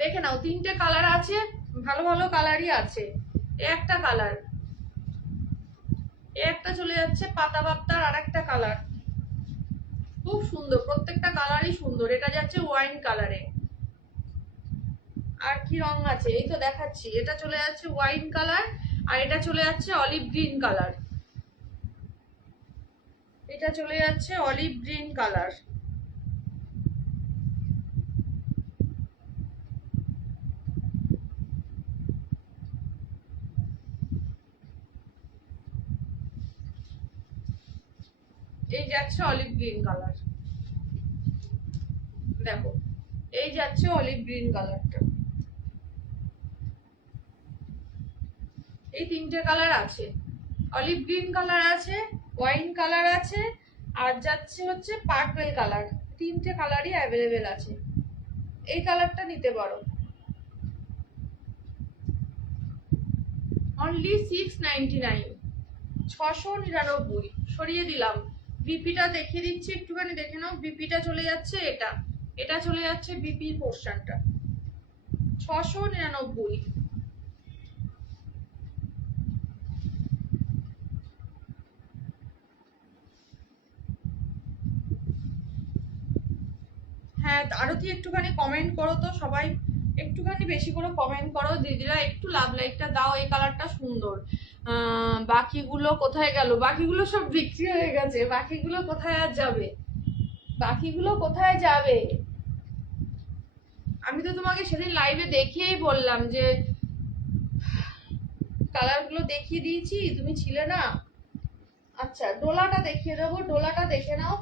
দেখে নাও 3টে কালার আছে, ভালো ভালো কালারই আছে। একটা কালার, একটা চলে যাচ্ছে পাতা বাপ্তার, আর একটা কালার খুব সুন্দর, প্রত্যেকটা কালারই সুন্দর। এটা যাচ্ছে ওয়াইন কালারে। আর কি রং আছে এই তো দেখাচ্ছি, এটা চলে যাচ্ছে ওয়াইন কালার, আর এটা চলে যাচ্ছে অলিভ গ্রিন কালার, এটা চলে যাচ্ছে অলিভ গ্রিন কালার। এই যাচ্ছে অলিভ গ্রিন কালার, দেখো এই যাচ্ছে অলিভ গ্রিন কালারটা। এই 3টে কালার আছে, অলিভ গ্রিন কালার আছে, ওয়াইন কালার আছে, আর যাচ্ছে হচ্ছে পার্পল কালার। 3টে কালারই অ্যাভেলেবেল আছে, এই কালারটা নিতে পারো। অনলি 699, 699। সরিয়ে দিলাম, বিপিটা দেখিয়ে দিচ্ছি, একটুখানি দেখে নাও। বিপিটা চলে যাচ্ছে, এটা এটা চলে যাচ্ছে বিপি পোর্শনটা, 699। হ্যাঁ আরতি একটুখানি কমেন্ট করো তো সবাই, একটুখানি বেশি করে কমেন্ট করো দিদিরা, একটু লাভ লাইকটা দাও। এই কালারটা সুন্দর। বাকিগুলো কোথায় গেল? বাকিগুলো সব বিক্রি হয়ে গেছে, বাকিগুলো কোথায় আর যাবে? বাকিগুলো কোথায় যাবে? আমি তো তোমাকে সেদিন লাইভে দেখিয়েই বললাম যে কালারগুলো দেখিয়ে দিয়েছি, তুমি ছিলে না। আচ্ছা ডোলাটা দেখিয়ে দেবো, ডোলাটা দেখে নাও।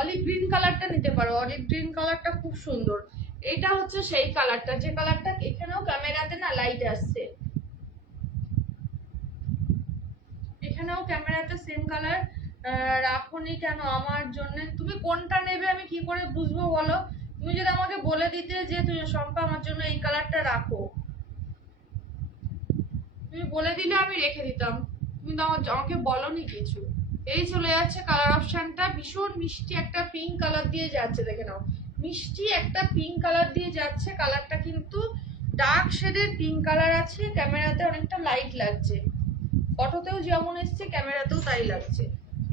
অলিভ গ্রিন কালারটা নিতে পারো, অলিভ গ্রিন কালারটা খুব সুন্দর। এটা হচ্ছে সেই কালারটা, যে কালারটা এখানেও ক্যামেরাতে না লাইট আসছে, এখানেও ক্যামেরাতে সেম কালার। রাখোনি কেন আমার জন্য? তুমি কোনটা নেবে আমি কি করে বুঝবো বলো? তুমি যদি আমাকে বলে দিতে যে তুমি শম্পা আমার জন্য এই কালারটা রাখো, তুমি বলে দিলে আমি রেখে দিতাম, তুমি তো আমাকে বলনি কিছু। এই চলে যাচ্ছে কালার অপশনটা, ভীষণ মিষ্টি একটা পিঙ্ক কালার দিয়ে যাচ্ছে, দেখে নাও মিষ্টি একটা পিঙ্ক কালার দিয়ে যাচ্ছে। কালারটা কিন্তু ডার্ক শেডের পিঙ্ক কালার আছে, ক্যামেরাতে অনেকটা লাইট লাগছে। ফটোতেও যেমন এসছে ক্যামেরাতেও তাই লাগছে।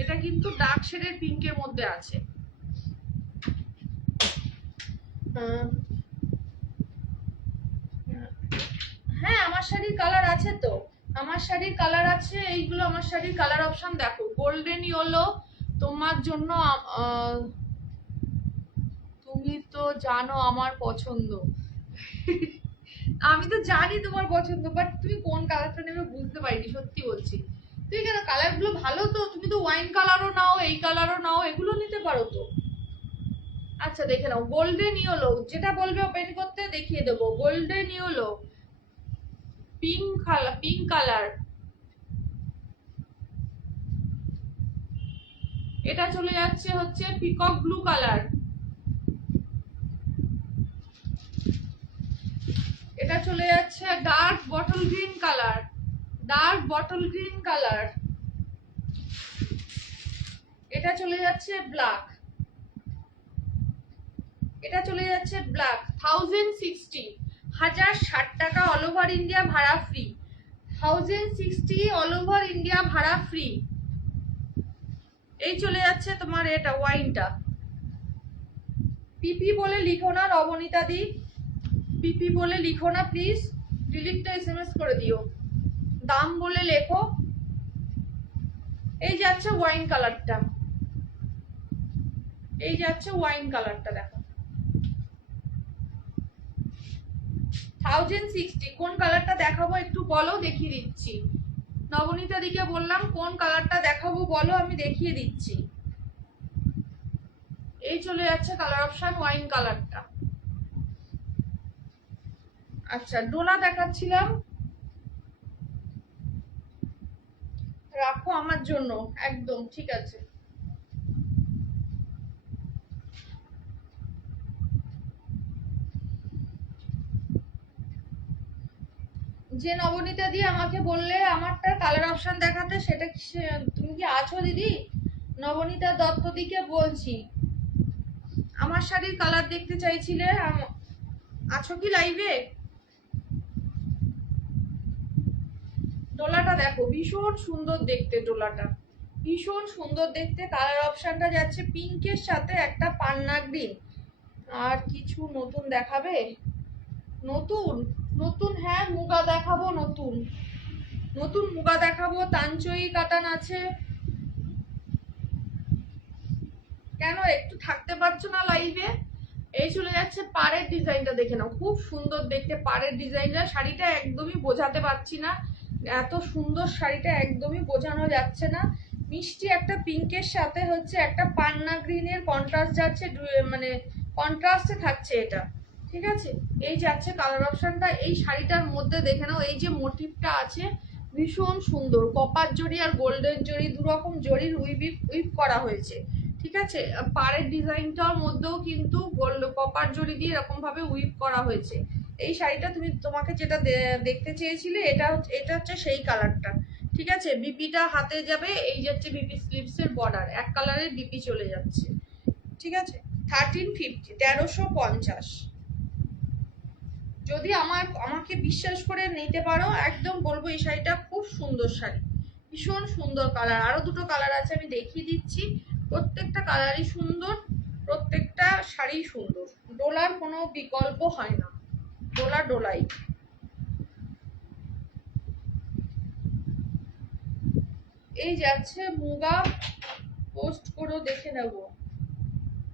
এটা কিন্তু ডার্ক শেডের পিঙ্কের মধ্যে আছে। হ্যাঁ আমার শাড়ির কালার আছে তো, আমার শাড়ির কালার আছে এইগুলো। আমার শাড়ির কালার অপশন দেখো, গোল্ডেন ইয়েলো তোমার জন্য। তুমি তো জানো আমার পছন্দ। আমি তো জানি তোমার পছন্দ, বাট তুমি কোন কালারটা নেবে বুঝতে পারিনি, সত্যি বলছি। তুমি কেন, কালার গুলো ভালো তো, তুমি তো ওয়াইন কালারও নাও, এই কালারও নাও, এগুলো নিতে পারো তো। আচ্ছা দেখে নাও, গোল্ডেন ইয়েলো যেটা বলবে ওপেন করতে দেখিয়ে দেবো। গোল্ডেন ইয়েলো, পিঙ্ক কালার, এটা চলে যাচ্ছে হচ্ছে পিকক ব্লু কালার, এটা চলে যাচ্ছে dark bottle green colour, dark bottle green colour, এটা চলে যাচ্ছে ব্ল্যাক, এটা চলে যাচ্ছে ব্ল্যাক। 1060, 1060 টাকা অল ওভার ইন্ডিয়া ভাড়া ফ্রি। 1060 অল ওভার ইন্ডিয়া ভাড়া ফ্রি। এই চলে যাচ্ছে তোমার এটা ওয়াইনটা। পিপি বলে লিখো না নবনীতা দি, পিপি বলে লিখো না প্লিজ, ডিলিটটা এসএমএস করে দিও, দাম বলে লেখো। এই যাচ্ছে ওয়াইন কালারটা, এই যাচ্ছে ওয়াইন কালারটা দেখো। 1060, কোন কালারটা দেখাবো একটু বলো, দেখিয়ে দিচ্ছি। নবনীতা দিকে বললাম কোন কালারটা দেখাবো বলো, আমি দেখিয়ে দিচ্ছি। এই চলে যাচ্ছে কালার অপশন ওয়াইন কালারটা। আচ্ছা ডোলা দেখাচ্ছিলাম, রাখো আমার জন্য, একদম ঠিক আছে। যে নবনীতা দি আমাকে বললে আমারটা কালার অপশন দেখাতে, সেটা তুমি কি আছো দিদি? নবনীতা দত্ত দিকে বলছি, আমার শাড়ির কালার দেখতে চাইছিলে, আছো কি লাইভে? ডোলাটা দেখো ভীষণ সুন্দর দেখতে, ডোলাটা ভীষণ সুন্দর দেখতে। কালার অপশনটা যাচ্ছে পিঙ্কের সাথে একটা পান্না গ্রিন। আর কিছু নতুন দেখাবে? নতুন নতুন হ্যাঁ মুগা দেখাবো, নতুন নতুন মুগা দেখাবো, তানচই কাটান আছে। কেন একটু থাকতে পারছো না লাইভে? এই চলে যাচ্ছে পাড়ের ডিজাইনটা, দেখে নাও খুব সুন্দর দেখতে পাড়ের ডিজাইনটা। শাড়িটা একদমই বোঝাতে পারছি না, এত সুন্দর শাড়িটা একদমই বোঝানো যাচ্ছে না। মিষ্টি একটা পিঙ্কের সাথে হচ্ছে একটা পান্না গ্রিনের কন্ট্রাস্ট যাচ্ছে, মানে কন্ট্রাস্টে থাকছে এটা, ঠিক আছে। এই যাচ্ছে কালার অপশনটা। এই শাড়িটার মধ্যে দেখে নাও এই যে মোটিভটা আছে ভীষণ সুন্দর, কপার জড়ি আর গোল্ডেন জড়ি দুরকম জড়ির উইভ করা হয়েছে, ঠিক আছে। পাড়ের ডিজাইনটার মধ্যেও কিন্তু গোল্ড কপার জড়ি দিয়ে এরকম ভাবে উইভ করা হয়েছে। এই শাড়িটা তোমাকে যেটা দেখতে চেয়েছিলে এটা হচ্ছে সেই কালারটা, ঠিক আছে। বিপিটা হাতে যাবে, এই যাচ্ছে বিপি স্লিভসের বর্ডার, এক কালারের বিপি চলে যাচ্ছে, ঠিক আছে। 1350, 1350। যদি আমাকে বিশ্বাস করে নিতে পারো, একদম বলবো এই শাড়িটা খুব সুন্দর শাড়ি, ভীষণ সুন্দর কালার। আরো দুটো কালার আছে আমি দেখিয়ে দিচ্ছি, প্রত্যেকটা কালারই সুন্দর, প্রত্যেকটা শাড়ি সুন্দর। ডোলার কোনো বিকল্প হয় না, ডোলা ডোলাই। এই যাচ্ছে মুগা, পোস্ট করো দেখে নেব।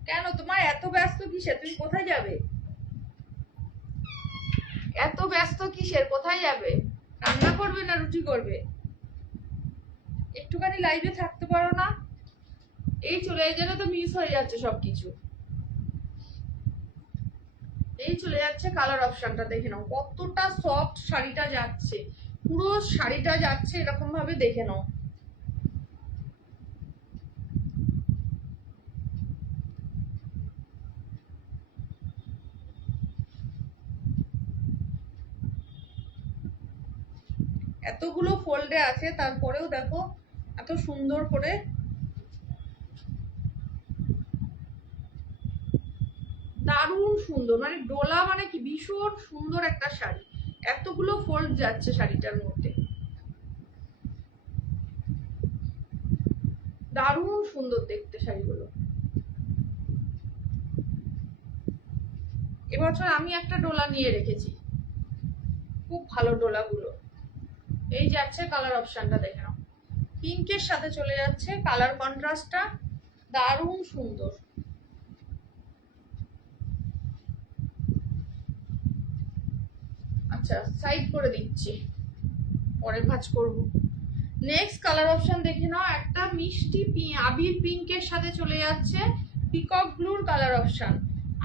কেন তোমার এত ব্যস্ত কিসের, তুমি কোথায় যাবে? এত ব্যস্ত কিসের, কোথায় যাবে? রান্না করবে না রুটি করবে? একটুখানি লাইভে থাকতে পারো না? এই চলে গেলে তো মিস হয়ে যাচ্ছে সবকিছু। এই চলে যাচ্ছে কালার অপশনটা, দেখে নাও কতটা সফট শাড়িটা যাচ্ছে, পুরো শাড়িটা যাচ্ছে এরকম ভাবে, দেখে নাও। এতগুলো ফোল্ডে আছে তারপরেও দেখো এত সুন্দর করে, দারুণ সুন্দর, মানে ডোলা মানে কি ভীষণ সুন্দর একটা শাড়ি, এতগুলো ফোল্ড যাচ্ছে শাড়িটার মধ্যে। দারুণ সুন্দর দেখতে শাড়িগুলো। এবছর আমি একটা ডোলা নিয়ে রেখেছি, খুব ভালো ডোলাগুলো। এই যাচ্ছে কালার অপশনটা, দেখে নাও, পিঙ্কের সাথে চলে যাচ্ছে, কালার কন্ট্রাস্টটা দারুণ সুন্দর। আচ্ছা, সাইড করে দিচ্ছি, পরে ভাঁজ করব। নেক্সট কালার অপশন দেখে নাও, একটা মিষ্টি আবির পিঙ্কের সাথে চলে যাচ্ছে পিকক ব্লুর কালার অপশন।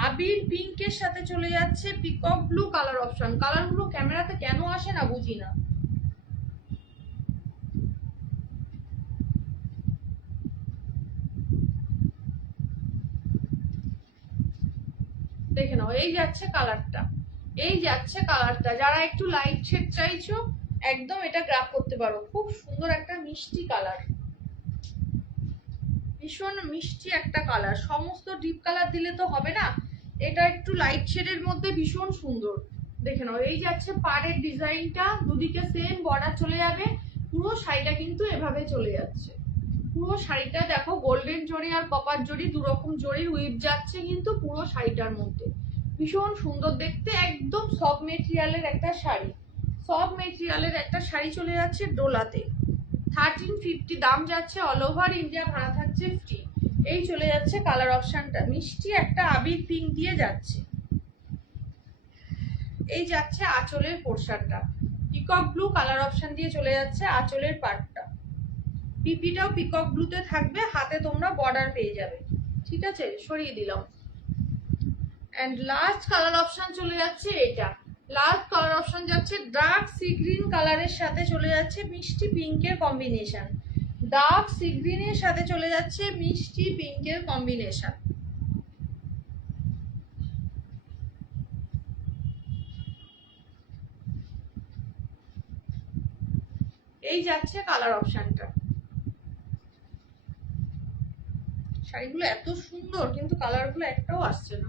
আবির পিঙ্কের সাথে চলে যাচ্ছে পিকক ব্লু কালার অপশন। কালারগুলো ক্যামেরাতে কেন আসে না বুঝি না। দেখে নাও, এই যাচ্ছে কালারটা, এই যাচ্ছে কালারটা। যারা একটু লাইট শেড চাইছো একদম এটা গ্রাব করতে পারো। খুব সুন্দর একটা মিষ্টি কালার, ভীষণ মিষ্টি একটা কালার। সমস্ত ডিপ কালার দিলে তো হবে না, এটা একটু লাইট শেডের মধ্যে ভীষণ সুন্দর। দেখে নাও, এই যাচ্ছে পাড়ের ডিজাইনটা, দুদিকে সেম বর্ডার চলে যাবে। পুরো শাড়িটা কিন্তু এভাবে চলে যাচ্ছে। পুরো শাড়িটা দেখো, গোল্ডেন জরি আর কপার জরি দু রকম জরির উইভ যাচ্ছে কিন্তু পুরো শাড়িটার মধ্যে। ভীষণ সুন্দর দেখতে, একদম সফট মেটেরিয়ালের একটা শাড়ি। সফট মেটেরিয়ালের একটা শাড়ি চলে যাচ্ছে ডোলাতে। 1350 দাম যাচ্ছে, অল ওভার ইন্ডিয়া ভাড়া থাকছে ফ্রি। এই চলে যাচ্ছে কালার অপশনটা, মিষ্টি একটা আবির পিঙ্ক দিয়ে যাচ্ছে। এই যাচ্ছে আঁচলের পোর্শনটা, পিকক ব্লু কালার অপশন দিয়ে চলে যাচ্ছে আঁচলের পার্টটা। পিপিটাও পিকক ব্লুতে থাকবে, হাতে তোমরা বর্ডার পেয়ে যাবে। ঠিক আছে, সরিয়ে দিলাম। এন্ড লাস্ট কালার অপশন চলে যাচ্ছে এটা। লাস্ট কালার অপশন যাচ্ছে ডার্ক সি গ্রিন কালারের সাথে চলে যাচ্ছে মিষ্টি পিঙ্কের কম্বিনেশন। ডার্ক সি গ্রিনের সাথে চলে যাচ্ছে মিষ্টি পিঙ্কের কম্বিনেশন। এই যাচ্ছে কালার অপশনটা। শাড়িগুলো এত সুন্দর কিন্তু কালারগুলো একটাও আসছে না।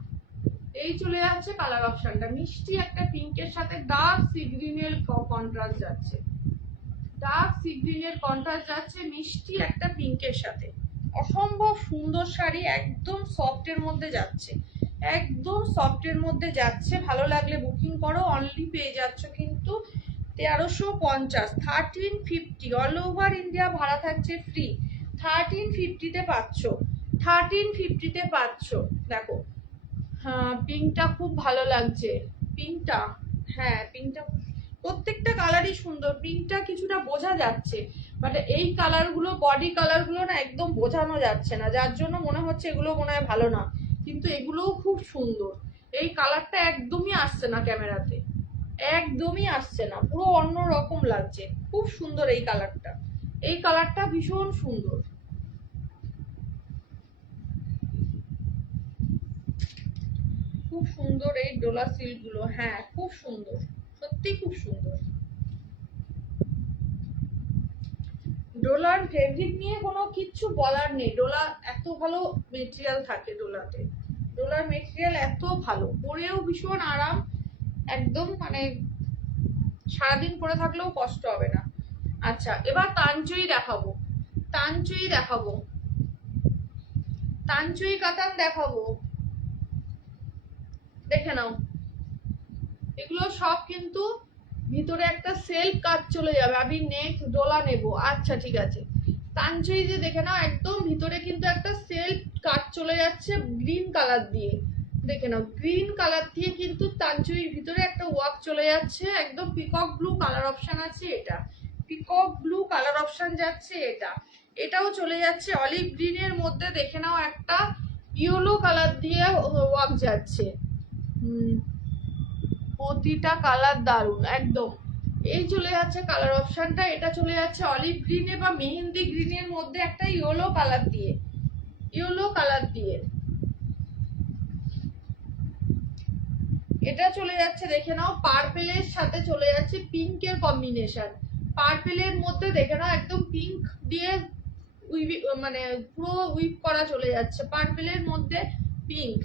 এই চলে যাচ্ছে কালার অপশনটা, মিষ্টি একটা পিঙ্কের সাথে ডার্ক সি গ্রিনের কন্ট্রাস্ট যাচ্ছে। ডার্ক সি গ্রিনের কন্ট্রাস্ট যাচ্ছে মিষ্টি একটা পিঙ্কের সাথে। অসম্ভব সুন্দর শাড়ি, একদম সফটের মধ্যে যাচ্ছে, একদম সফটের মধ্যে যাচ্ছে। ভালো লাগলে বুকিং করো, অনলি পেয়ে যাচ্ছ কিন্তু 1350। 1350 অল ওভার ইন্ডিয়া ভাড়া থাকছে ফ্রি। 1350-তে পাচ্ছ, 1350-তে পাচ্ছ। দেখো, হ্যাঁ পিঙ্কটা খুব ভালো লাগছে, পিঙ্কটা, হ্যাঁ পিঙ্কটা, প্রত্যেকটা কালারই সুন্দর। পিঙ্কটা কিছুটা বোঝা যাচ্ছে, বাট এই কালারগুলো, বডি কালারগুলো না একদম বোঝানো যাচ্ছে না, যার জন্য মনে হচ্ছে এগুলো মনে হয় ভালো না, কিন্তু এগুলোও খুব সুন্দর। এই কালারটা একদমই আসছে না ক্যামেরাতে, একদমই আসছে না, পুরো অন্য রকম লাগছে। খুব সুন্দর এই কালারটা, এই কালারটা ভীষণ সুন্দর, খুব সুন্দর এই ডোলা সিল্ক গুলো। হ্যাঁ খুব সুন্দর, সত্যি খুব সুন্দর। ডোলার ফেব্রিক নিয়ে কোনো কিচ্ছু বলার নেই, ডোলা এত ভালো মেটেরিয়াল থাকে ডোলাতে, ডোলার মেটেরিয়াল এত ভালো, পরেও ভীষণ আরাম, একদম মানে সারাদিন পরে থাকলেও কষ্ট হবে না। আচ্ছা, এবার তানচুই দেখাবো, তানচুই দেখাবো, তানচুই কাতান দেখাবো। দেখে নাও, এগুলো সব কিন্তু ভিতরে একটা সেলফ কাজ চলে যাবে। আমি নেক্সট ডোলা নেব, আচ্ছা ঠিক আছে। তানচুই যে দেখে নাও, একদম ভিতরে কিন্তু একটা সেলফ কাজ চলে যাচ্ছে গ্রিন কালার দিয়ে। দেখে নাও, গ্রিন কালার দিয়ে কিন্তু তানচুইর ভিতরে একটা ওয়ার্ক চলে যাচ্ছে। একদম পিকক ব্লু কালার অপশন আছে এটা, পিকক ব্লু কালার অপশন যাচ্ছে এটা। এটাও চলে যাচ্ছে অলিভ গ্রিনের মধ্যে, দেখে নাও একটা ইয়েলো কালার দিয়ে ওয়ার্ক যাচ্ছে। প্রতিটা কালার দারুন একদম। এই চলে যাচ্ছে কালার অপশনটা, এটা চলে যাচ্ছে অলিভ গ্রিনে বা মেহেন্দি গ্রিনের মধ্যে একটা ইয়েলো কালার দিয়ে, ইয়েলো কালার দিয়ে। এটা চলে যাচ্ছে দেখে নাও পার্পেলের সাথে চলে যাচ্ছে পিঙ্কের কম্বিনেশন। পার্পেলের মধ্যে দেখে নাও একদম পিঙ্ক দিয়ে মানে পুরো উইপ করা চলে যাচ্ছে, পার্পেলের মধ্যে পিঙ্ক।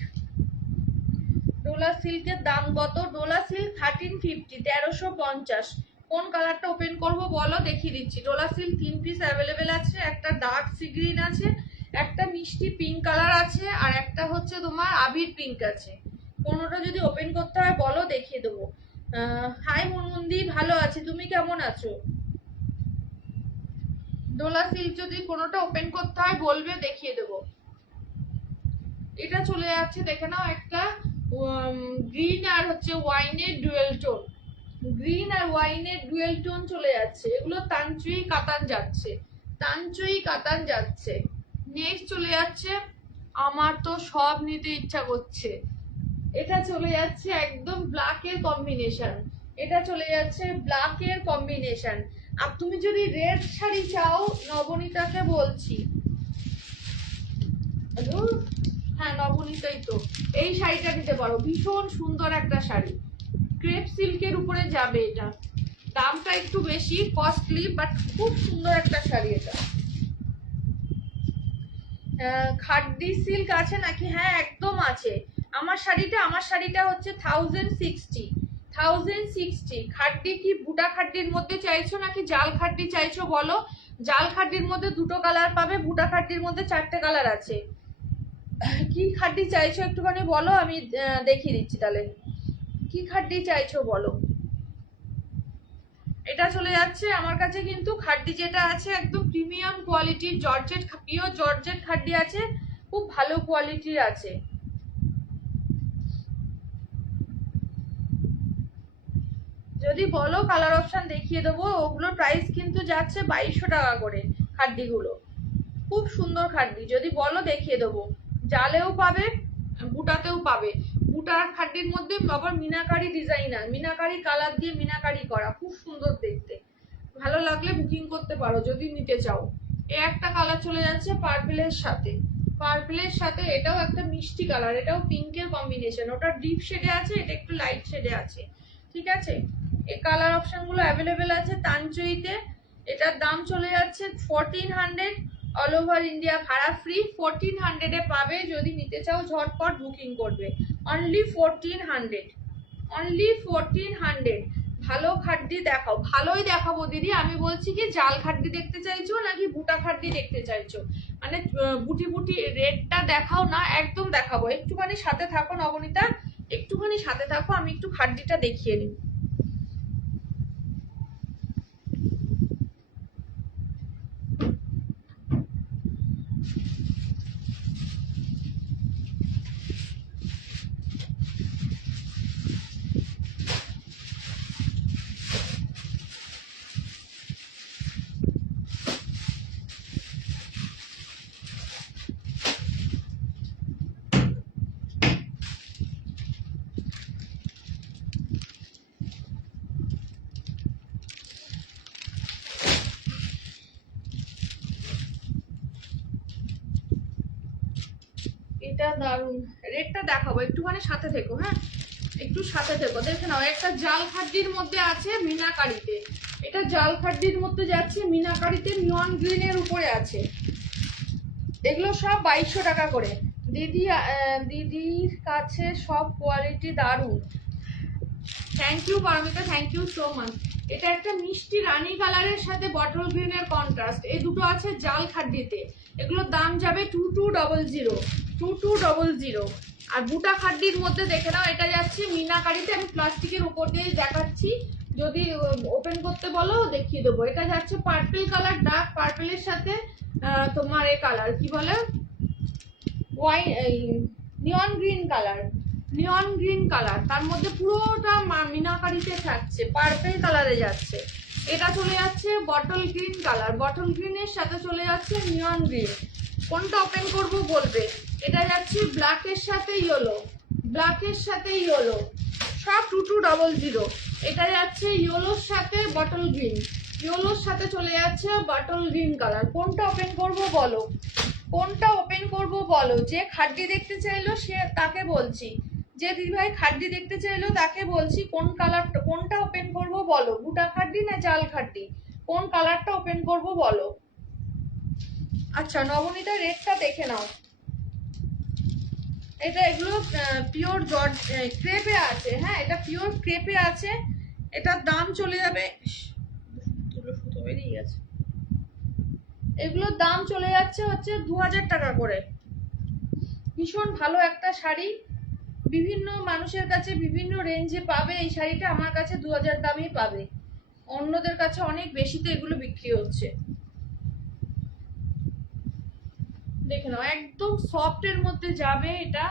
ডোলা সিল্কের দাম কত? ডোলা সিল্ক 1350, 1350। কোন কালারটা ওপেন করব বলো, দেখিয়ে দিচ্ছি। ডোলা সিল্ক 3 পিস অ্যাভেলেবেল আছে, একটা ডার্ক সি গ্রিন আছে, একটা মিষ্টি পিঙ্ক কালার আছে, আর একটা হচ্ছে তোমার আবির পিঙ্ক আছে। কোনোটা যদি ওপেন করতে হয় বলো, দেখিয়ে দেবো। হাই মুনমুন্দি, ভালো আছি, তুমি কেমন আছো? ডোলা সিল্ক যদি কোনোটা ওপেন করতে হয় বলবে, দেখিয়ে দেবো। এটা চলে যাচ্ছে, দেখে নাও, একটা গ্রিন আর হচ্ছে ওয়াইনের ডুয়েল টোন, গ্রিন আর ওয়াইনের ডুয়েল টোন চলে যাচ্ছে। এগুলো তানচুই কাতান যাচ্ছে, তানচুই কাতান যাচ্ছে। নেক্সট চলে যাচ্ছে, আমার তো সব নিতে ইচ্ছা করছে, এটা চলে যাচ্ছে একদম ব্ল্যাকের কম্বিনেশন, এটা চলে যাচ্ছে ব্ল্যাকের কম্বিনেশন। আর তুমি যদি রেড শাড়ি চাও, নবনীতাকে বলছি, হ্যাঁ নবনীতাই তো, এই শাড়িটা নিতে পারো, ভীষণ সুন্দর একটা শাড়ি, ক্রেপ সিল্কের উপরে যাবে। এটা দামটা একটু বেশি, কস্টলি, বাট খুব সুন্দর একটা শাড়ি এটা। খাড্ডি সিল্ক আছে নাকি? হ্যাঁ একদম আছে। আমার শাড়িটা হচ্ছে 1060 খাড্ডি। কি বুটা খাড্ডির মধ্যে চাইছো নাকি জাল খাড্ডি চাইছো বলো? জাল খাড্ডির মধ্যে 2টো কালার পাবে, বুটা খাড্ডির মধ্যে 4টে কালার আছে। কি খাড্ডি চাইছো একটুখানি বলো, আমি দেখিয়ে দিচ্ছি তাহলে। কি খাড্ডি চাইছো বলো। এটা চলে যাচ্ছে আমার কাছে, কিন্তু খাড্ডি যেটা আছে একদম প্রিমিয়াম কোয়ালিটির, জর্জেট, পিওর জর্জেট খাড্ডি আছে, খুব ভালো কোয়ালিটির আছে। যদি বলো কালার অপশন দেখিয়ে দেবো। ওগুলোর প্রাইস কিন্তু যাচ্ছে 2200 টাকা করে খাড্ডিগুলো, খুব সুন্দর খাড্ডি। যদি বলো দেখিয়ে দেবো, জালেও পাবে, বুটাতেও পাবে। বুটার খাড্ডির মধ্যে আবার মিনাকারি ডিজাইনার, মিনাকারি কালার দিয়ে মিনাকারি করা, খুব সুন্দর দেখতে। ভালো লাগলে বুকিং করতে পারো যদি নিতে চাও। এ একটা কালার চলে যাচ্ছে পার্পেলের সাথে, পার্পেলের সাথে এটাও একটা মিষ্টি কালার, এটাও পিঙ্কের কম্বিনেশন। ওটা ডিপ শেডে আছে, এটা একটু লাইট শেডে আছে, ঠিক আছে। এই কালার অপশনগুলো অ্যাভেলেবেল আছে তানচুইতে। এটার দাম চলে যাচ্ছে 1400, অল ওভার ইন্ডিয়া ভাড়া ফ্রি। 1400 পাবে, যদি নিতে চাও ঝটপট বুকিং করবে। Only 1400, only 1400। ভালো খাড্ডি দেখাও। ভালোই দেখাবো দিদি, আমি বলছি কি জাল খাড্ডি দেখতে চাইছো নাকি বুটা খাড্ডি দেখতে চাইছো, মানে বুটি বুটি রেটটা দেখাও না, একদম দেখাবো। একটুখানি সাথে থাকো নবনীতা, একটুখানি সাথে থাকো, আমি একটু খাড্ডিটা দেখিয়ে নিই। এটা দারুন, রেটটা দেখাবো, একটুখানি সাথে থেকো, হ্যাঁ একটু সাথে থেকো। দেখে নাও, একটা জাল খাড্ডির মধ্যে আছে মিনাকারিতে, এটা জাল খাড্ডির মধ্যে যাচ্ছে মিনাকারিতে, নিয়ন গ্রিনের উপরে আছে। এগুলো সব 2200 টাকা করে। দিদির কাছে সব কোয়ালিটি দারুন। Thank you Paramita, thank you so much. এটা একটা মিষ্টি রানী কালারের সাথে বটল গ্রিনের কন্ট্রাস্ট, এই দুটো আছে জাল খাড্ডিতে। এগুলোর দাম যাবে 2200, 2200। আর বুটা খাড্ডির মধ্যে দেখে নাও, এটা যাচ্ছে মিনাকারিতে। আমি প্লাস্টিকের উপর দিয়ে দেখাচ্ছি, যদি ওপেন করতে বলো দেখিয়ে দেবো। এটা যাচ্ছে পার্পল কালার, ডার্ক পার্পলের সাথে তোমার এই কালার কি বলে, নিয়ন গ্রিন কালার, নিয়ন গ্রিন কালার, তার মধ্যে পুরোটা মিনাকারিতে থাকছে, পার্পল কালারে যাচ্ছে। এটা চলে যাচ্ছে বটল গ্রিন কালার, বটল গ্রিনের সাথে চলে যাচ্ছে নিয়ন গ্রিন। কোনটা ওপেন করব বলবে। এটা যাচ্ছে ব্ল্যাকের সাথে ইয়েলো, ব্ল্যাকের সাথে ইয়েলো, সব 2200। এটা যাচ্ছে ইয়েলোর সাথে বটল গ্রিন, ইয়েলোর সাথে চলে যাচ্ছে বটল গ্রিন কালার। কোনটা ওপেন করব বলো, কোনটা ওপেন করব বলো। যে খাড্ডি দেখতে চাইলো সে তাকে বলছি, যে দিদিভাই খাড্ডি দেখতে চাইলো তাকে বলছি, কোন কালারটা, কোনটা ওপেন করব বলো, বুটা খাড্ডি না জাল খাড্ডি, কোন কালারটা ওপেন করব বলো। আচ্ছা নবনীতা রেটটা দেখে নাও। এটা এগুলো পিওর জর্জ ক্রেপে আছে, হ্যাঁ এটা পিওর ক্রেপে আছে। এটার দাম চলে যাবে, সুতো বেরিয়ে গেছে, এগুলোর দাম চলে যাচ্ছে হচ্ছে 2000 টাকা করে। ভীষণ ভালো একটা শাড়ি, বিভিন্ন মানুষের কাছে বিভিন্ন রেঞ্জে পাবে এই শাড়িটা, আমার কাছে 2000 দামেই পাবে, অন্যদের কাছে অনেক বেশিতে এগুলো বিক্রি হচ্ছে। দেখে নাও, একদম সফটের মধ্যে যাবে এটা,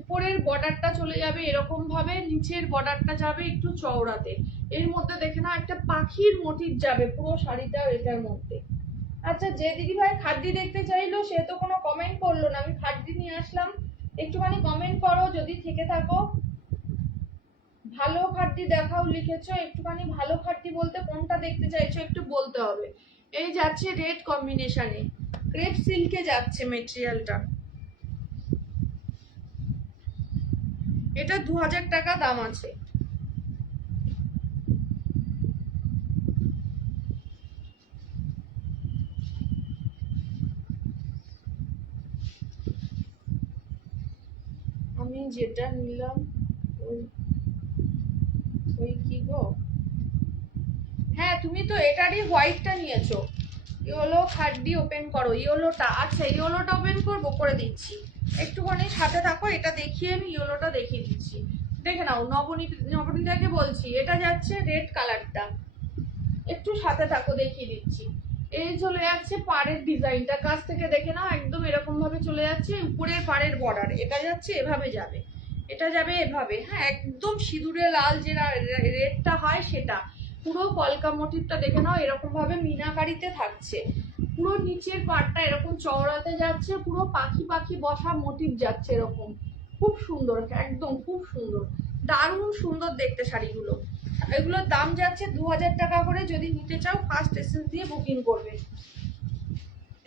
উপরের বর্ডারটা চলে যাবে এরকম ভাবে, নিচের বর্ডারটা যাবে একটু চওড়াতে, এর মধ্যে দেখে নাও একটা পাখির মোটিভ যাবে পুরো শাড়িটা এটার মধ্যে। আচ্ছা, যে দিদি ভাই খাড্ডি দেখতে চাইলো সে তো কোনো কমেন্ট করলো না, আমি খাড্ডি নিয়ে আসলাম, একটুখানি কমেন্ট করো যদি থেকে থাকো। ভালো খাড্ডি দেখাও লিখেছো, একটুখানি ভালো খাড্ডি বলতে কোনটা দেখতে চাইছো একটু বলতে হবে। এই যাচ্ছে রেড কম্বিনেশনে, ক্রেপ সিল্কে যাচ্ছে মেটেরিয়ালটা, এটা 2000 টাকা দাম আছে। আমি যেটা নিলাম ওই ওই কি গো, হ্যাঁ তুমি তো এটারই হোয়াইটটা নিয়েছো, ইয়েলো খাড্ডি ওপেন করো, ইয়েলোটা, আচ্ছা ইয়েলোটা ওপেন করবো, করে দিচ্ছি, একটুখানি সাথে থাকো, এটা দেখিয়ে আমি ইয়েলোটা দেখিয়ে দিচ্ছি। দেখে নাও, নবনীতাকে বলছি, এটা যাচ্ছে রেড কালারটা, একটু সাথে থাকো দেখিয়ে দিচ্ছি। এই চলে যাচ্ছে পাড়ের ডিজাইনটা, কাছ থেকে দেখে নাও, একদম এরকম ভাবে চলে যাচ্ছে উপরের পাড়ের বর্ডার, এটা যাচ্ছে এভাবে যাবে, এটা যাবে এভাবে, হ্যাঁ একদম সিঁদুরে লাল যে রেডটা হয় সেটা, পুরো কলকা মোটিভটা দেখে নাও এরকম ভাবে মিনাকারিতে থাকছে, পুরো নিচের পাড়টা এরকম চওড়াতে যাচ্ছে, পুরো পাখি পাখি বসা মোটিভ যাচ্ছে এরকম, খুব সুন্দর, একদম খুব সুন্দর, দারুণ সুন্দর দেখতে শাড়িগুলো। এগুলোর দাম যাচ্ছে 2000 টাকা করে, যদি নিতে চাও ফার্স্ট এসএস দিয়ে বুকিং করবে।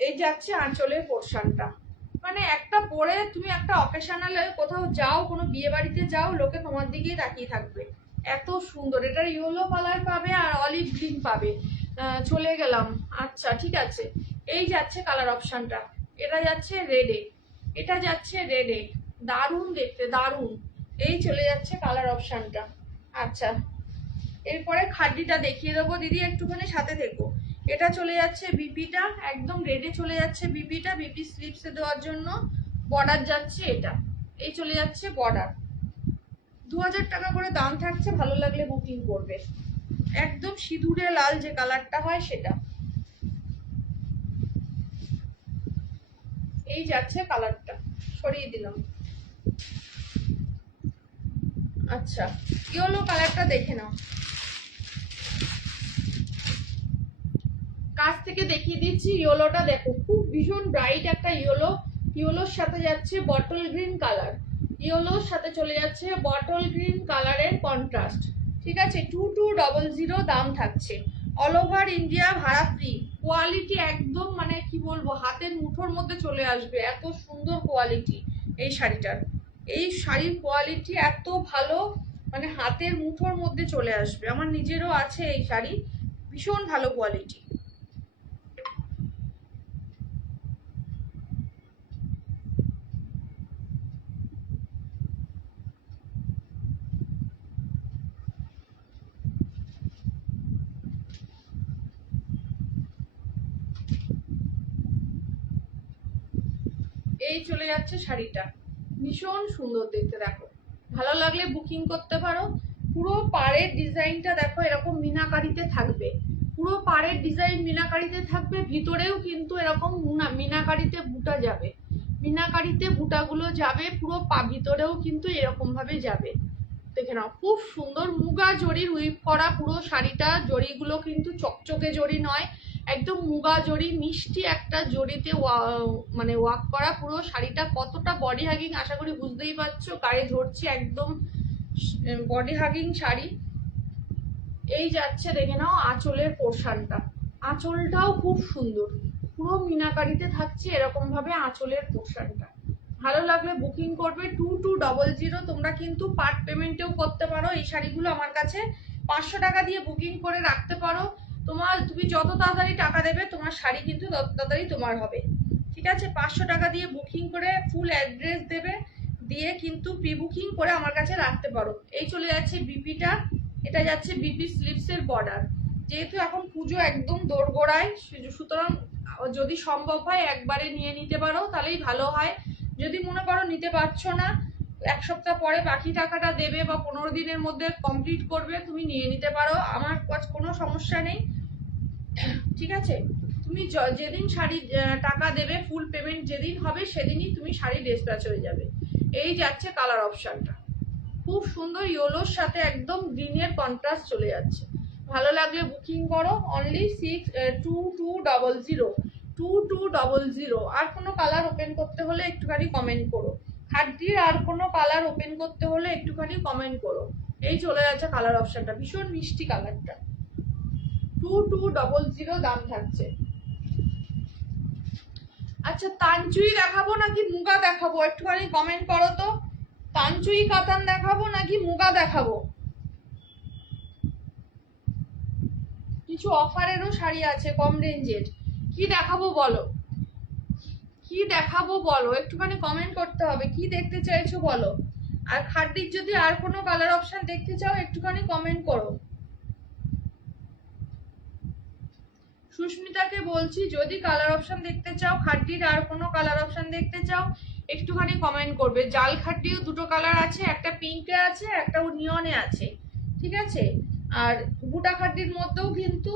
এই যাচ্ছে আঁচলের পোর্শনটা, মানে একটা পরে তুমি একটা অকেশনালে কোথাও যাও, কোনো বিয়ে বাড়িতে যাও, লোকে তোমার দিকেই তাকিয়ে থাকবে, এত সুন্দর। এটার ইয়েলো কালার পাবে আর অলিভ গ্রিন পাবে। চলে গেলাম, আচ্ছা ঠিক আছে, এই যাচ্ছে কালার অপশনটা, এটা যাচ্ছে রেডে, এটা যাচ্ছে রেডে, দারুণ দেখতে দারুণ। এই চলে যাচ্ছে কালার অপশনটা। আচ্ছা, এরপরে খাড্ডিটা দেখিয়ে দেবো দিদি, একটুখানি সাথে থেকো। এটা চলে যাচ্ছে বিপিটা, একদম রেডে চলে যাচ্ছে বিপিটা, বিপি স্লিপসে দেওয়ার জন্য বর্ডার যাচ্ছে এটা, এই চলে যাচ্ছে বর্ডার, 2000 টাকা করে দাম থাকছে, ভালো লাগলে বুকিং করবে। একদম সিঁদুরে লাল যে কালারটা হয় সেটা, এই যাচ্ছে কালারটা, সরিয়ে দিলাম। আচ্ছা, ইয়েলো কালারটা দেখে নাও, কাছ থেকে দেখিয়ে দিচ্ছি, ইয়েলোটা দেখো, খুব ভীষণ ব্রাইট একটা ইয়েলো, ইয়েলোর সাথে যাচ্ছে বটল গ্রিন কালার, ইয়েলোর সাথে চলে যাচ্ছে বটল গ্রিন কালারের কন্ট্রাস্ট, ঠিক আছে, 2200 দাম থাকছে, অল ওভার ইন্ডিয়া ভাড়া ফ্রি, কোয়ালিটি একদম মানে কি বলবো, হাতের মুঠোর মধ্যে চলে আসবে, এত সুন্দর কোয়ালিটি এই শাড়িটার, এই শাড়ির কোয়ালিটি এত ভালো, মানে হাতের মুঠোর মধ্যে চলে আসবে, আমার নিজেরও আছে এই শাড়ি, ভীষণ ভালো কোয়ালিটি। এই চলে যাচ্ছে শাড়িটা, ভীষণ সুন্দর দেখতে, দেখো ভালো লাগলে বুকিং করতে পারো। পুরো পাড়ের ডিজাইনটা দেখো এরকম মিনাকারিতে থাকবে, পুরো পাড়ের ডিজাইন মিনাকারিতে থাকবে, ভিতরেও কিন্তু এরকম মিনাকারিতে বুটা যাবে, মিনাকারিতে বুটাগুলো যাবে পুরো ভিতরেও কিন্তু এরকম ভাবে যাবে, দেখে নাও খুব সুন্দর, মুগা জরির উইপ করা পুরো শাড়িটা, জরিগুলো কিন্তু চকচকে জরি নয়, একদম মুগা জরি, মিষ্টি একটা জরিতে মানে ওয়ার্ক করা পুরো শাড়িটা, কতটা বডি হাগিং আশা করি বুঝতেই পারছো, গায়ে ধরছি, একদম বডি হাগিং শাড়ি। এই যাচ্ছে দেখে নাও আঁচলের পোর্শনটা, আঁচলটাও খুব সুন্দর, পুরো মিনাকারিতে থাকছে এরকম ভাবে আঁচলের পোর্শনটা, ভালো লাগলে বুকিং করবে। 2200, তোমরা কিন্তু পার্ট পেমেন্টেও করতে পারো, এই শাড়িগুলো আমার কাছে 500 টাকা দিয়ে বুকিং করে রাখতে পারো, তুমি যত তাড়াতাড়ি টাকা দেবে তোমার শাড়ি কিন্তু তত তাড়াতাড়ি তোমার হবে, ঠিক আছে, 500 টাকা দিয়ে বুকিং করে ফুল অ্যাড্রেস দেবে, দিয়ে কিন্তু প্রি বুকিং করে আমার কাছে রাখতে পারো। এই চলে যাচ্ছে বিপিটা, এটা যাচ্ছে বিপি স্লিভসের বর্ডার। যেহেতু এখন পুজো একদম দোরগোড়ায়, সুতরাং যদি সম্ভব হয় একবারে নিয়ে নিতে পারো, তাহলেই ভালো হয়। যদি মনে করো নিতে পারছো না, এক সপ্তাহ পরে বাকি টাকাটা দেবে বা 15 দিনের মধ্যে কমপ্লিট করবে, তুমি নিয়ে নিতে পারো, আমার কোনো সমস্যা নেই। ঠিক আছে, তুমি যেদিন শাড়ি টাকা দেবে, ফুল পেমেন্ট যেদিন হবে সেদিনই তুমি শাড়ি ডিসপ্যাচ হয়ে যাবে। এই যাচ্ছে কালার অপশনটা, খুব সুন্দর ইয়েলোর সাথে একদম গ্রিনের কন্ট্রাস্ট চলে যাচ্ছে। ভালো লাগলে বুকিং করো, অনলি 2200 2200। আর কোনো কালার ওপেন করতে হলে একটুখানি কমেন্ট করো, খাদ্যির আর কোনো কালার ওপেন করতে হলে একটুখানি কমেন্ট করো। এই চলে যাচ্ছে কালার অপশনটা, ভীষণ মিষ্টি কালারটা, 2200 দাম থাকছে। আচ্ছা, তানচুই দেখাবো নাকি মুগা দেখাবো, একটুখানি কমেন্ট করো তো। তানচুই কাতান দেখাবো নাকি মুগা দেখাবো? কিছু অফারেরও শাড়ি আছে কম রেঞ্জের, কি দেখাবো বলো, কি দেখাবো বলো, একটুখানি কমেন্ট করতে হবে, কি দেখতে চাইছো বলো। আর খাদ্যির যদি আর কোনো কালার অপশন দেখতে চাও একটুখানি কমেন্ট করো। সুস্মিতাকে বলছি, যদি কালার অপশন দেখতে চাও, খাদ্যির আর কোনো কালার অপশন দেখতে চাও একটুখানি কমেন্ট করবে। জাল খাদ্যিও দুটো কালার আছে, একটা পিঙ্কে আছে, একটা নিয়নে আছে, ঠিক আছে। আর বুটা খাদ্যির মধ্যেও কিন্তু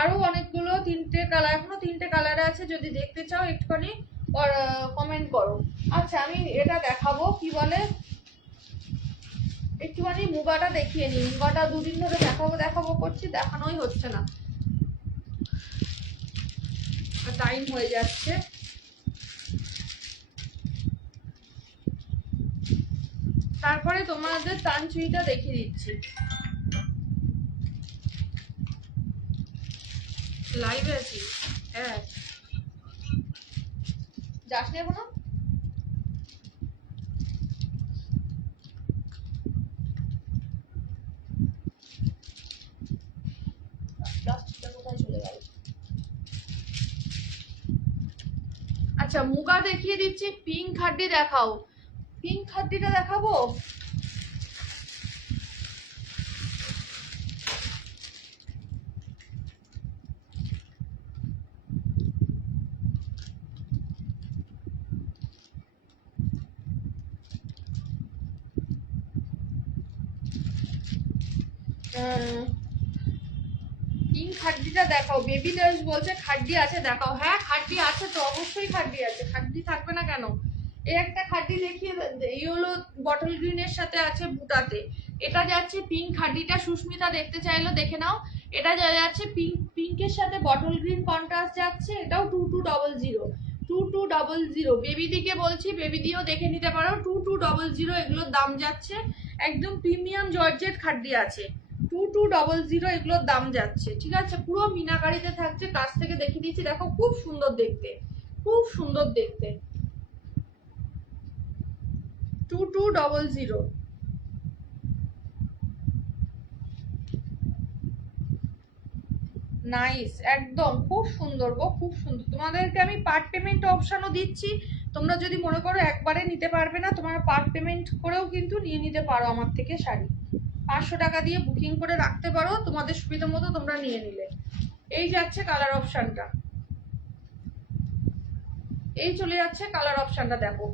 আরো অনেকগুলো, তিনটে কালার, এখনো তিনটে কালার আছে, যদি দেখতে চাও একটুখানি কমেন্ট করো। আচ্ছা, আমি এটা দেখাবো, কি বলে, একটুখানি মুগাটা দেখিয়ে নিই। মুগাটা দুদিন ধরে দেখাবো দেখাবো করছি, দেখানোই হচ্ছে না, টাইম হয়ে যাচ্ছে। তারপরে তোমাদের তানচুইটা দেখিয়ে দিচ্ছি। লাইভে আছি, হ্যাঁ, যাস না এখনো? কোথায় চলে গেল? আচ্ছা, মুগা দেখিয়ে দিচ্ছি, পিঙ্ক খাড্ডি দেখাও। পিঙ্ক খাড্ডিটা দেখাবো। পিঙ্ক খাড্ডিটা দেখাও। বেবি গার্লস বলছে খাড্ডি আছে দেখাও। হ্যাঁ, খাড্ডি আছে তো, অবশ্যই খাড্ডি আছে, খাড্ডি থাকবে না কেন। এই একটা খাড্ডি দেখিয়ে, ইয়েলো বটল গ্রিনের সাথে আছে বুটাতে। এটা যাচ্ছে পিঙ্ক খাড্ডিটা, সুস্মিতা দেখতে চাইলো, দেখে নাও। এটা যাচ্ছে পিঙ্কের সাথে বটল গ্রিন কন্ট্রাস্ট যাচ্ছে, এটাও 2200 2200। বেবি দিকে বলছি, বেবি দিয়েও দেখে নিতে পারো, 2200 এগুলোর দাম যাচ্ছে। একদম প্রিমিয়াম জর্জেট খাড্ডি আছে, 2200 এগুলোর দাম যাচ্ছে, ঠিক আছে। পুরো মিনাকারিতে থাকছে, কাছ থেকে দেখিয়ে দিচ্ছি, দেখো খুব সুন্দর দেখতে, খুব সুন্দর দেখতে, 2200। নাইস, একদম খুব সুন্দর গো, খুব সুন্দর। তোমাদেরকে আমি পার্ট পেমেন্ট অপশনও দিচ্ছি, তোমরা যদি মনে করো একবারে নিতে পারবে না, তোমরা পার্ট পেমেন্ট করেও কিন্তু নিয়ে নিতে পারো আমার থেকে শাড়ি। 500 টাকা দিয়ে বুকিং করে রাখতে পারো, তোমাদের সুবিধা মতো তোমরা নিয়ে নিলে। এই যাচ্ছে কালার অপশনটা, এই চলে যাচ্ছে কালার অপশনটা, দেখো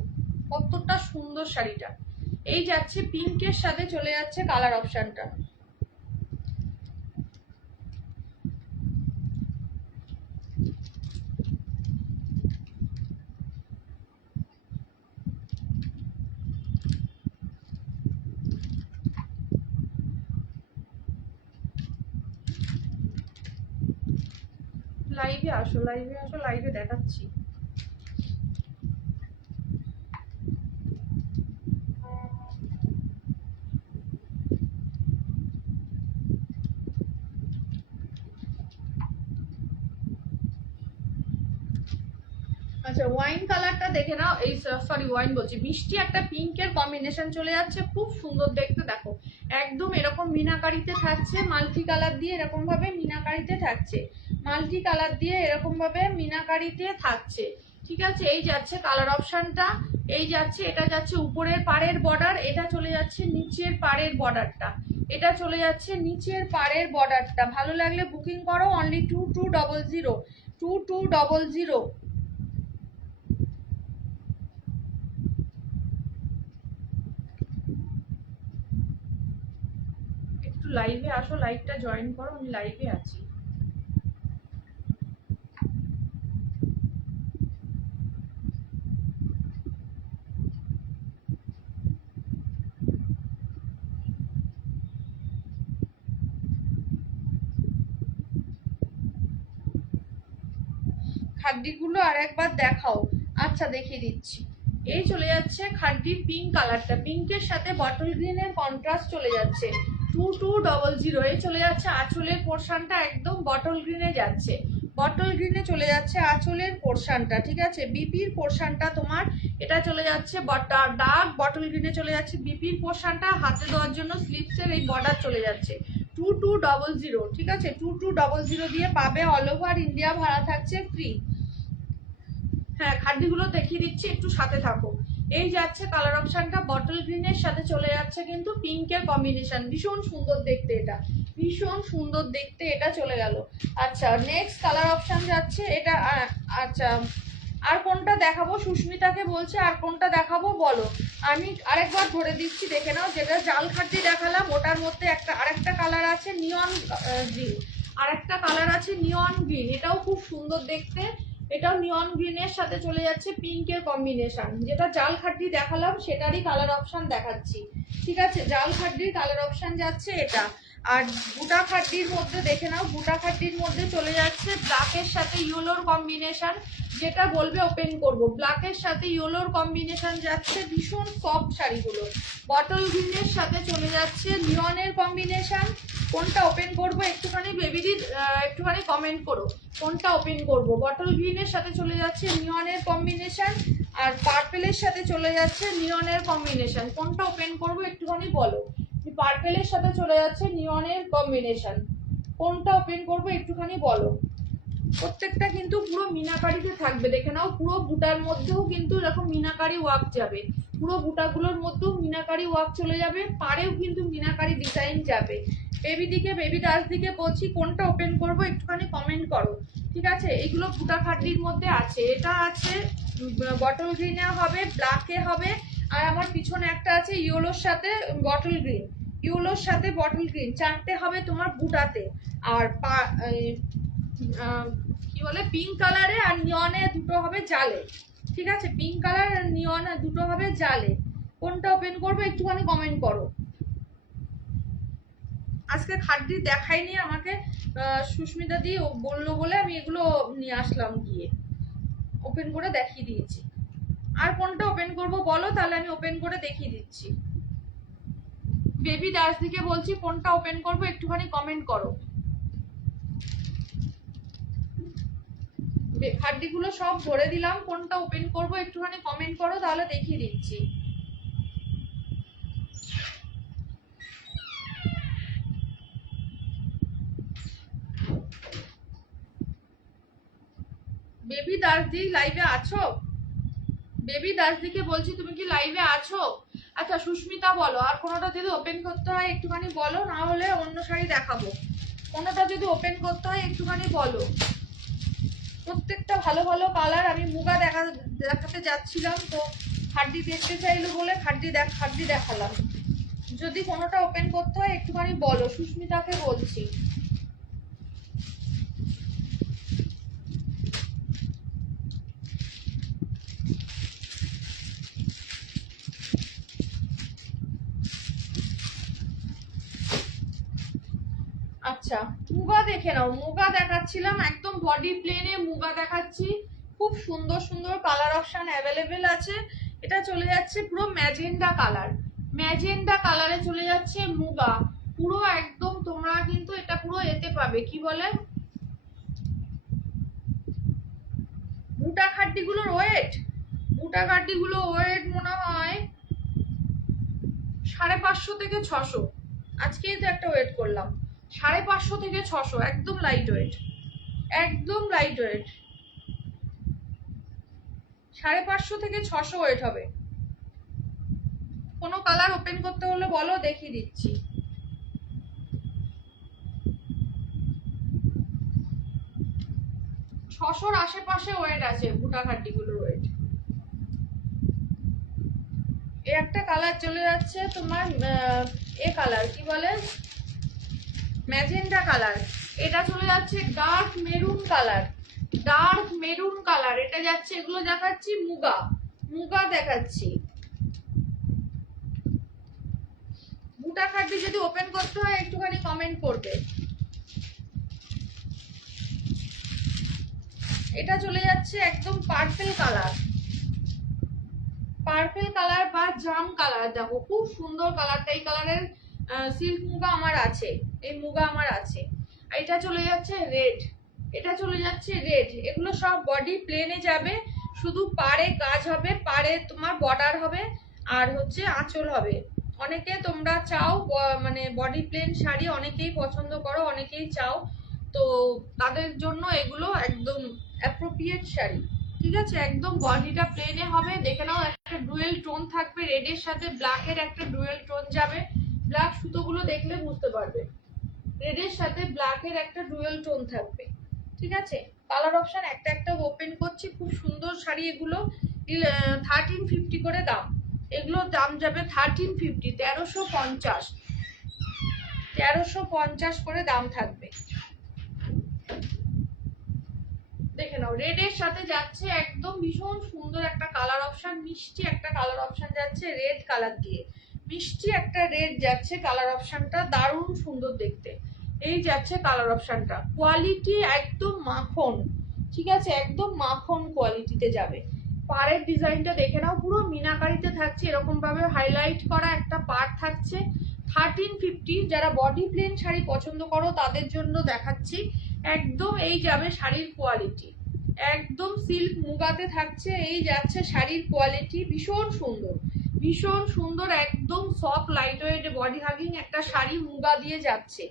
কতটা সুন্দর শাড়িটা। এই যাচ্ছে পিঙ্কের সাথে চলে যাচ্ছে কালার অপশনটা। লাইভে আসো, লাইভে আসো, লাইভে দেখাচ্ছি। আচ্ছা, ওয়াইন কালারটা দেখে নাও। এই সরি, ওয়াইন বলছি, মিষ্টি একটা পিঙ্কের কম্বিনেশন চলে যাচ্ছে, খুব সুন্দর দেখতে। দেখো একদম এরকম মিনাকারিতে থাকছে, মাল্টি কালার দিয়ে এরকম ভাবে মিনাকারিতে থাকছে, মাল্টি কালার দিয়ে এরকম ভাবে মিনাকারিতে থাকছে, ঠিক আছে। এই যাচ্ছে কালার অপশনটা, এই যাচ্ছে, এটা যাচ্ছে উপরের পাড়ের বর্ডার, এটা চলে যাচ্ছে নিচের পাড়ের বর্ডারটা। এটা চলে যাচ্ছে নিচের পাড়ের বর্ডারটা। ভালো লাগলে বুকিং করো, অনলি 2200 2200। একটু লাইভে আসো, লাইভটা জয়েন করো, আমি লাইভে আছি। খাড্ডিগুলো আর একবার দেখাও। আচ্ছা দেখিয়ে দিচ্ছি। এই চলে যাচ্ছে খাড্ডির পিঙ্ক কালারটা, পিঙ্কের সাথে বটল গ্রিনের কন্ট্রাস্ট চলে যাচ্ছে 2200। এই চলে যাচ্ছে আঁচলের পোর্শনটা, একদম বটল গ্রিনে যাচ্ছে, বটল গ্রিনে চলে যাচ্ছে আঁচলের পোর্শনটা, ঠিক আছে। বিপির পোর্শনটা তোমার এটা চলে যাচ্ছে ডার্ক বটল গ্রিনে চলে যাচ্ছে বিপির পোর্শনটা, হাতে দেওয়ার জন্য স্লিপসের এই বর্ডার চলে যাচ্ছে 2200, ঠিক আছে। 2200 দিয়ে পাবে, অল ওভার ইন্ডিয়া ভাড়া থাকছে ফ্রি। হ্যাঁ, খাড্ডিগুলো দেখিয়ে দিচ্ছি, একটু সাথে থাকো। এই যাচ্ছে কালার অপশনটা বটল গ্রিনের সাথে চলে যাচ্ছে কিন্তু পিঙ্কের কম্বিনেশন, ভীষণ সুন্দর দেখতে, এটা ভীষণ সুন্দর দেখতে, এটা চলে গেল। আচ্ছা নেক্সট কালার অপশন যাচ্ছে এটা। আচ্ছা আর কোনটা দেখাবো, সুস্মিতাকে বলছে আর কোনটা দেখাবো বলো। আমি আরেকবার ধরে দিচ্ছি, দেখে নাও। যেটা জাল খাড্ডি দেখালাম ওটার মধ্যে আরেকটা কালার আছে নিয়ন গ্রিন, আরেকটা কালার আছে নিয়ন গ্রিন, এটাও খুব সুন্দর দেখতে। এটাও নিয়ন গ্রিনের সাথে চলে যাচ্ছে পিঙ্কের কম্বিনেশন। যেটা জাল খাড্ডি দেখালাম সেটারই কালার অপশন দেখাচ্ছি, ঠিক আছে। জাল খাড্ডির কালার অপশন যাচ্ছে এটা। আর বুটা খাড্ডির মধ্যে দেখে নাও, বুটা খাড্ডির মধ্যে চলে যাচ্ছে ব্ল্যাকের সাথে ইয়েলোর কম্বিনেশন। যেটা বলবে ওপেন করব। ব্ল্যাকের সাথে ইয়েলোর কম্বিনেশন যাচ্ছে, ভীষণ সফট শাড়িগুলো। বটল গ্রিনের সাথে চলে যাচ্ছে নিয়নের কম্বিনেশন। কোনটা ওপেন করব একটুখানি বেবিদির একটুখানি কমেন্ট করো, কোনটা ওপেন করব। বটল গ্রিনের সাথে চলে যাচ্ছে নিয়নের কম্বিনেশন, আর পার্পেলের সাথে চলে যাচ্ছে নিয়নের কম্বিনেশন। কোনটা ওপেন করব একটুখানি বলো। পার্পেলের সাথে চলে যাচ্ছে নিয়নের কম্বিনেশন, কোনটা ওপেন করব একটুখানি বলো। প্রত্যেকটা কিন্তু পুরো মিনাকারিতে থাকবে, দেখে নাও। পুরো বুটার মধ্যেও কিন্তু এরকম মিনাকারি ওয়ার্ক যাবে, পুরো বুটাগুলোর মধ্যেও মিনাকারি ওয়ার্ক চলে যাবে, পাড়েও কিন্তু মিনাকারি ডিজাইন যাবে। বেবি দাস দিকে বলছি কোনটা ওপেন করব একটুখানি কমেন্ট করো, ঠিক আছে। এগুলো বুটা খাড্ডির মধ্যে আছে, এটা আছে বটল গ্রিনে হবে, ব্ল্যাকে হবে, আর আমার পিছনে একটা আছে ইয়েলোর সাথে বটল গ্রিন, ইয়েলোর সাথে বটল গ্রিন, চারটে হবে তোমার বুটাতে। আর কি বলে পিঙ্ক কালারে আর নিয়নে দুটো হবে জালে, ঠিক আছে। পিঙ্ক কালার আর নিয়ন দুটো হবে জালে। কোনটা ওপেন করবো একটুখানি কমেন্ট করো। আজকে খাড্ডি দেখাইনি, আমাকে সুস্মিতা দি বললো বলে আমি এগুলো নিয়ে আসলাম, গিয়ে ওপেন করে দেখিয়ে দিয়েছি। আর কোনটা ওপেন করব বলো, তাহলে আমি ওপেন করে দেখিয়ে দিচ্ছি। বেবি দাস দিকে বলছি কোনটা ওপেন করব একটুখানি কমেন্ট করো। খাড্ডিগুলো সব ধরে দিলাম, কোনটা ওপেন করব একটুখানি কমেন্ট করো, তাহলে দেখিয়ে দিচ্ছি। বেবি দাসদি লাইভে আছো? বেবি দাসদিকে বলছি তুমি কি লাইভে আছো? আচ্ছা সুস্মিতা বলো, আর কোনোটা যদি ওপেন করতে হয় একটুখানি বলো, না হলে অন্য শাড়ি দেখাবো। কোনোটা যদি ওপেন করতে হয় একটুখানি বলো। প্রত্যেকটা ভালো ভালো কালার। আমি মুগা দেখাতে যাচ্ছিলাম, তো খাড্ডি দেখতে চাইলো বলে খাড্ডি দেখালাম। যদি কোনোটা ওপেন করতে হয় একটুখানি বলো, সুস্মিতাকে বলছি। আচ্ছা মুগা দেখে নাও, মুগা দেখাচ্ছিলাম, একদম বডি প্লেনে মুগা দেখাচ্ছি। খুব সুন্দর সুন্দর কালার অপশন অ্যাভেলেবেল আছে। এটা চলে যাচ্ছে পুরো ম্যাজেন্ডা কালার, ম্যাজেন্ডা কালারে চলে যাচ্ছে মুগা পুরো একদম। তোমরা কিন্তু এটা পুরো এতে পাবে, কি বলে, বুটা খাড্ডিগুলোর ওয়েট, বুটা খাড্ডিগুলো ওয়েট মনে হয় 550 থেকে 600। আজকেই তো একটা ওয়েট করলাম, 550 থেকে 600, একদম লাইট ওয়েট, একদম লাইট ওয়েট। 550 থেকে 600 ওয়েট হবে। কোনো কালার ওপেন করতে হলে বলো, দেখিয়ে দিচ্ছি। 600-র আশেপাশে ওয়েট আছে বুটা খাড্ডিগুলোর ওয়েট। এই একটা কালার চলে যাচ্ছে তোমার এ কালার কি বলে, ম্যাজেন্টা কালার। এটা চলে যাচ্ছে dark maroon colour, dark maroon colour. এটা যাচ্ছে, এগুলো দেখাচ্ছি মুগা, মুগা দেখাচ্ছি। বুটা খাড্ডি যদি ওপেন করতে হয় একটুখানি কমেন্ট করবে। এটা চলে যাচ্ছে একদম পার্পল কালার, পার্পল কালার বা জাম কালার। দেখো খুব সুন্দর কালারটা। এই কালারের সিল্ক মুগা আমার আছে, এই মুগা আমার আছে। এটা চলে যাচ্ছে রেড, এটা চলে যাচ্ছে রেড। এগুলো সব বডি প্লেনে যাবে, শুধু পাড়ে কাজ হবে, পাড়ে তোমার বর্ডার হবে আর হচ্ছে আঁচল হবে। অনেকে তোমরা চাও মানে বডি প্লেন শাড়ি অনেকেই পছন্দ করো, অনেকেই চাও, তো তাদের জন্য এগুলো একদম অ্যাপ্রোপ্রিয়েট শাড়ি। ঠিক আছে, একদম বডিটা প্লেনে হবে। দেখে নাও একটা ডুয়েল টোন থাকবে, রেডের সাথে ব্ল্যাকের একটা ডুয়েল টোন যাবে। ব্ল্যাক সুতোগুলো দেখলে বুঝতে পারবে, রেডের সাথে ব্ল্যাকের একটা ডুয়েল টোন থাকবে। ঠিক আছে, কালার অপশন একটা একটা ওপেন করছি। খুব সুন্দর শাড়ি এগুলো। 1350 করে দাম, এগুলো দাম যাবে 1350, 1350, 1350 করে দাম থাকবে। দেখে নাও, রেডের সাথে যাচ্ছে একদম ভীষণ সুন্দর একটা কালার অপশন, মিষ্টি একটা কালার অপশন যাচ্ছে রেড কালার দিয়ে, মিষ্টি একটা রেড যাচ্ছে কালার অপশনটা, দারুণ সুন্দর দেখতে। এই যাচ্ছে কালার অপশনটা, কোয়ালিটি একদম মাখন। ঠিক আছে, একদম মাখন কোয়ালিটিতে যাবে। পাড়ের ডিজাইনটা দেখে নাও, পুরো মিনাকারিতে থাকছে, এরকম ভাবে হাইলাইট করা একটা পাড় থাকছে। 1350, যারা বডি প্লেন শাড়ি পছন্দ করো তাদের জন্য দেখাচ্ছি। একদম এই যাবে শাড়ির কোয়ালিটি, একদম সিল্ক মুগাতে থাকছে। এই যাচ্ছে শাড়ির কোয়ালিটি, ভীষণ সুন্দর, ভীষণ সুন্দর, একদম soft light weight body hugging একটা শাড়ি। মুগা দিয়ে যাচ্ছে,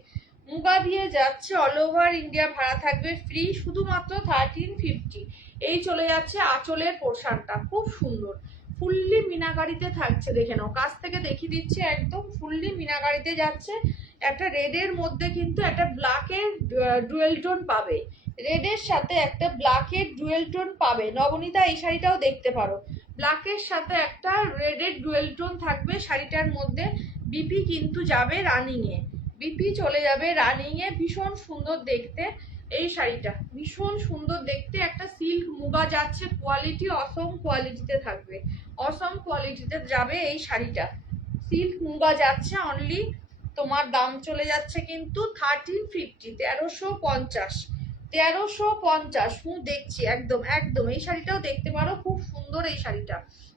মুগা দিয়ে যাচ্ছে। অল ওভার ইন্ডিয়া ভাড়া থাকবে ফ্রি, শুধুমাত্র 1350। এই চলে যাচ্ছে আঁচলের পোর্শনটা, খুব সুন্দর ফুললি মিনাকারিতে থাকছে। দেখে নাও, কাছ থেকে দেখিয়ে দিচ্ছে, একদম ফুললি মিনাকারিতে যাচ্ছে। একটা রেডের মধ্যে কিন্তু একটা ব্ল্যাকের ডুয়েল টোন পাবে, রেডের সাথে একটা ব্ল্যাকের ডুয়েল টোন পাবে। নবনীতা এই শাড়িটাও দেখতে পারো, ব্ল্যাকের সাথে একটা রেডের ডুয়েল টোন থাকবে শাড়িটার মধ্যে। বিপি কিন্তু যাবে রানিং এ, বিপি চলে যাবে রানিং এ। ভীষণ সুন্দর দেখতে এই শাড়িটা, ভীষণ সুন্দর দেখতে। একটা সিল্ক মুগা যাচ্ছে, কোয়ালিটি অসম কোয়ালিটিতে থাকবে, অসম কোয়ালিটিতে যাবে এই শাড়িটা। সিল্ক মুগা যাচ্ছে অনলি, তোমার দাম চলে যাচ্ছে কিন্তু 1350, 1350, 1350। হুঁ দেখছি, একদম একদম। এই শাড়িটাও দেখতে পারো, খুব সুন্দর এই শাড়িটা।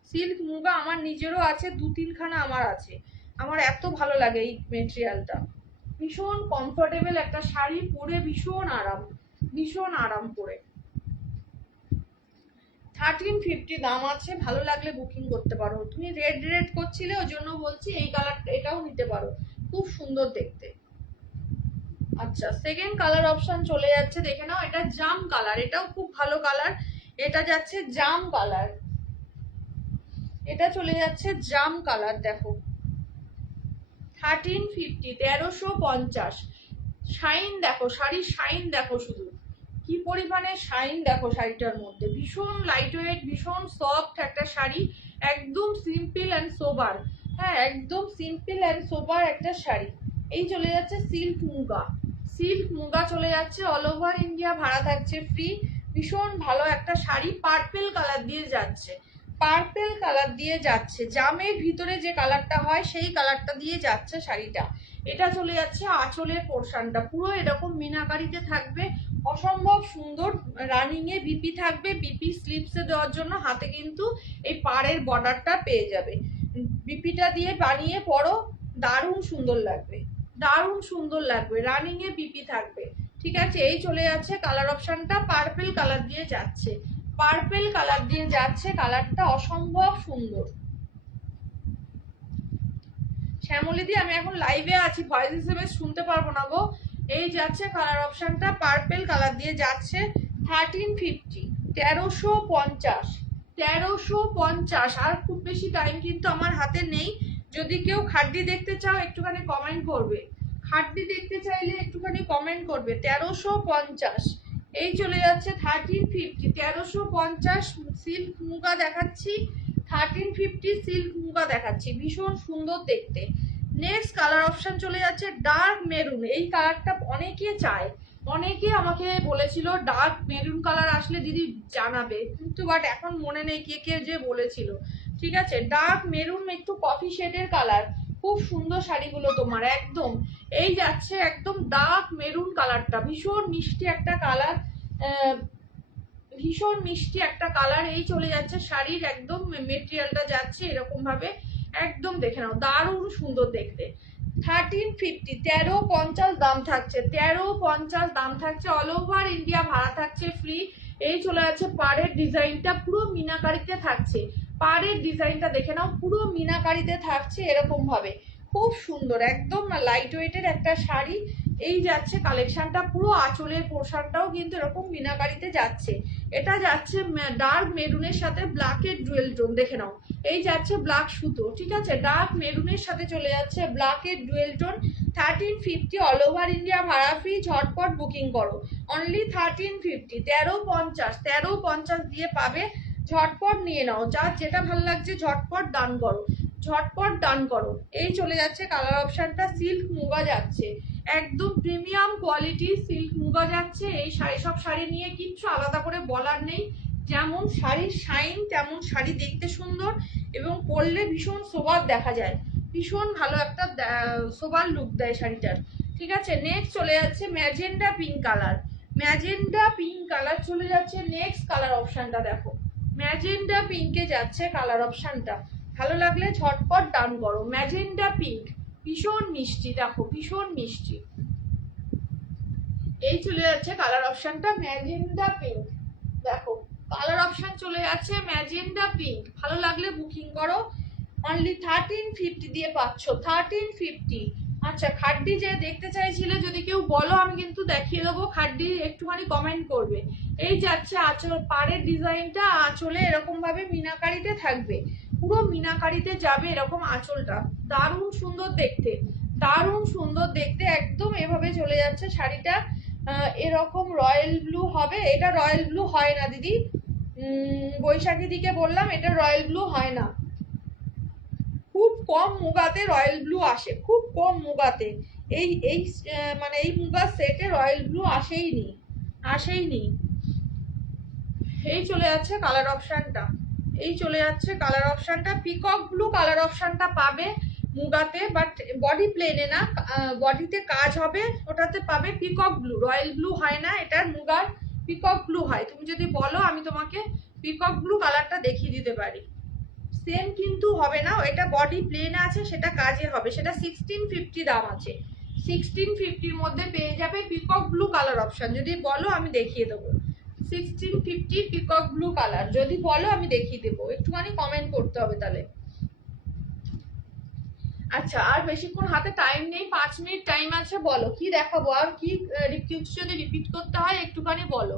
সিল্ক মুগা আমার নিজেরও আছে, 2-3খানা আমার আছে। আমার এত ভালো লাগে এই মেটেরিয়ালটা, ভীষণ কমফোর্টেবল একটা শাড়ি, পরে ভীষণ আরাম, ভীষণ আরাম পরে। 1350 দাম আছে, ভালো লাগলে বুকিং করতে পারো। তুমি রেড রেড করছিলে ওই জন্য বলছি, এই কালারটা এটাও নিতে পারো, খুব সুন্দর দেখতে। আচ্ছা, সেকেন্ড কালার অপশন চলে যাচ্ছে, দেখে নাও, এটা জাম কালার, এটাও খুব ভালো কালার। এটা যাচ্ছে জাম কালার, এটা চলে যাচ্ছে জাম কালার। দেখো 1350, 1350। শাইন দেখো, শাড়ির শাইন দেখো, শুধু কি পরিমাণে শাইন দেখো শাড়িটার মধ্যে। ভীষণ লাইট ওয়েট, ভীষণ সফট একটা শাড়ি, একদম সিম্পল অ্যান্ড সোবার। হ্যাঁ, একদম সিম্পল অ্যান্ড সোবার একটা শাড়ি। এই চলে যাচ্ছে সিল্ক মুগা, সিল্ক মুগা চলে যাচ্ছে। অল ওভার ইন্ডিয়া ভাড়া থাকছে ফ্রি। ভীষণ ভালো একটা শাড়ি, পার্পেল কালার দিয়ে যাচ্ছে, পার্পেল কালার দিয়ে যাচ্ছে। জামের ভিতরে যে কালারটা হয় সেই কালারটা দিয়ে যাচ্ছে শাড়িটা। এটা চলে যাচ্ছে আঁচলের পোর্শনটা, পুরো এরকম মিনাকারিতে থাকবে, অসম্ভব সুন্দর। রানিং এ বিপি থাকবে, বিপি স্লিপসে দেওয়ার জন্য হাতে কিন্তু এই পাড়ের বর্ডারটা পেয়ে যাবে। বিপিটা দিয়ে বানিয়ে পরো, দারুণ সুন্দর লাগবে, দারুণ সুন্দর লাগবে। রানিং এ বিপি থাকবে। ঠিক আছে, এই চলে যাচ্ছে কালার অপশনটা, পার্পেল কালার দিয়ে যাচ্ছে, পার্পেল কালার দিয়ে যাচ্ছে। কালারটা অসম্ভব সুন্দর। শ্যামলিদি, আমি এখন লাইভে আছি, ভয়েস এসএমএস শুনতে পারবো না গো। এই যাচ্ছে কালার অপশনটা, পার্পেল কালার দিয়ে যাচ্ছে 1350, 1350, 1350। আর খুব বেশি টাইম কিন্তু আমার হাতে নেই। যদি কেউ খাড্ডি দেখতে চাও একটুখানি কমেন্ট করবে, খাড্ডি দেখতে চাইলে একটুখানি কমেন্ট করবে। 1350 এই চলে যাচ্ছে 1350, 1350 সিল্ক মুগা দেখাচ্ছি, 1350 সিল্ক মুগা দেখাচ্ছি, ভীষণ সুন্দর দেখতে। নেক্সট কালার অপশন চলে যাচ্ছে ডার্ক মেরুন। এই কালারটা অনেকে চায়, অনেকে আমাকে বলেছিল ডার্ক মেরুন কালার আসলে দিদি জানাবে, কিন্তু বাট এখন মনে নেই কে কে যে বলেছিল। ঠিক আছে, ডার্ক মেরুন একটু কফি শেডের কালার, খুব সুন্দর শাড়িগুলো তোমার একদম। এই যাচ্ছে একদম ডার্ক মেরুন কালারটা, ভীষণ মিষ্টি একটা কালার, ভীষণ মিষ্টি একটা কালার। এই চলে যাচ্ছে শাড়ির একদম মেটেরিয়ালটা যাচ্ছে এরকম ভাবে, একদম দেখে নাও, দারুণ সুন্দর দেখতে। 1350, 1350 দাম থাকছে, 1350 দাম থাকছে। অল ওভার ইন্ডিয়া ভাড়া থাকছে ফ্রি। এই চলে যাচ্ছে পাড়ের ডিজাইনটা, পুরো মিনাকারিতে থাকছে। পাড়ের ডিজাইনটা দেখে নাও, পুরো মিনাকারিতে থাকছে এরকম ভাবে, খুব সুন্দর একদম লাইট ওয়েটের একটা শাড়ি। এই যাচ্ছে কালেকশনটা, পুরো আঁচলের পোর্শনটাও কিন্তু এরকম মিনাকারিতে যাচ্ছে। এটা যাচ্ছে ডার্ক মেরুনের সাথে ব্ল্যাকের ডুয়েল টোন, দেখে নাও। এই যাচ্ছে ব্ল্যাক সুতো, ঠিক আছে, ডার্ক মেরুনের সাথে চলে যাচ্ছে ব্ল্যাকের dual tone. 1350 all over India ভাড়া ফ্রি, ঝটপট বুকিং করো। অনলি 1350, 1350, 1350 দিয়ে পাবে, ঝটপট নিয়ে নাও। যার যেটা ভালো লাগছে ঝটপট ডান করো, ঝটপট ডান করো। এই চলে যাচ্ছে কালার অপশনটা, সিল্ক মুগা যাচ্ছে, একদম প্রিমিয়াম কোয়ালিটি সিল্ক মুগা যাচ্ছে। এই শাড়ি, সব শাড়ি নিয়ে কিচ্ছু আলাদা করে বলার নেই, যেমন শাড়ির শাইন তেমন শাড়ি দেখতে সুন্দর, এবং পরলে ভীষণ সোবার দেখা যায়, ভীষণ ভালো একটা সোবার লুক দেয় শাড়িটার। ঠিক আছে, নেক্সট চলে যাচ্ছে magenta pink colour, magenta pink colour চলে যাচ্ছে। নেক্সট কালার অপশনটা দেখো, ম্যাজেন্ডা পিঙ্কে যাচ্ছে কালার অপশনটা, ভালো লাগলে ঝটপট ডান করো। ম্যাজেন্ডা পিঙ্ক, ভীষণ মিষ্টি, দেখো ভীষণ মিষ্টি। এই চলে যাচ্ছে কালার অপশনটা ম্যাজেন্ডা পিঙ্ক, দেখো কালার অপশন চলে যাচ্ছে ম্যাজেন্ডা পিঙ্ক, ভালো লাগলে বুকিং করো। অনলি 1350 দিয়ে পাচ্ছ, 1350। আচ্ছা, খাড্ডি যে দেখতে চাইছিলে যদি কেউ বলো, আমি কিন্তু দেখিয়ে দেবো। খাড্ডি একটুখানি কমেন্ট করবে। এই যাচ্ছে আঁচল, পাড়ের ডিজাইনটা আঁচলে এরকম ভাবে মিনাকারিতে থাকবে, পুরো মিনাকারিতে যাবে এরকম আঁচলটা, দারুণ সুন্দর দেখতে, দারুণ সুন্দর দেখতে। একদম এভাবে চলে যাচ্ছে শাড়িটা, এরকম রয়্যাল ব্লু হবে। এটা রয়্যাল ব্লু হয় না দিদি, বৈশাখী দিকে বললাম এটা রয়্যাল ব্লু হয় না, খুব কম মুগাতে রয়্যাল ব্লু আসে, খুব কম মুগাতে। এই এই মানে এই মুগার সেটে রয়্যাল ব্লু আসেইনি, আসেইনি। এই চলে যাচ্ছে কালার অপশনটা, এই চলে যাচ্ছে কালার অপশনটা, পিকক ব্লু কালার অপশনটা পাবে মুগাতে, বাট বডি প্লেনে না, বডিতে কাজ হবে, ওটাতে পাবে পিকক ব্লু, রয়্যাল ব্লু হয় না, এটার মুগার পিকক ব্লু হয়। তুমি যদি বলো আমি তোমাকে পিকক ব্লু কালারটা দেখিয়ে দিতে পারি। সেম কিন্তু হবে না, এটা বডি প্লেন আছে, সেটা কাজে হবে, সেটা 1650 দাম আছে। 1650-র মধ্যে পেয়ে যাবে পিকক ব্লু কালার অপশন, যদি বলো আমি দেখিয়ে দেবো। 1650 পিকক ব্লু কালার যদি বলো আমি দেখিয়ে দেবো, একটুখানি কমেন্ট করতে হবে তাহলে। আচ্ছা, আর বেশিক্ষণ হাতে টাইম নেই, 5 মিনিট টাইম আছে, বলো কি দেখাবো, আর কি যদি রিপিট করতে হয় একটুখানি বলো,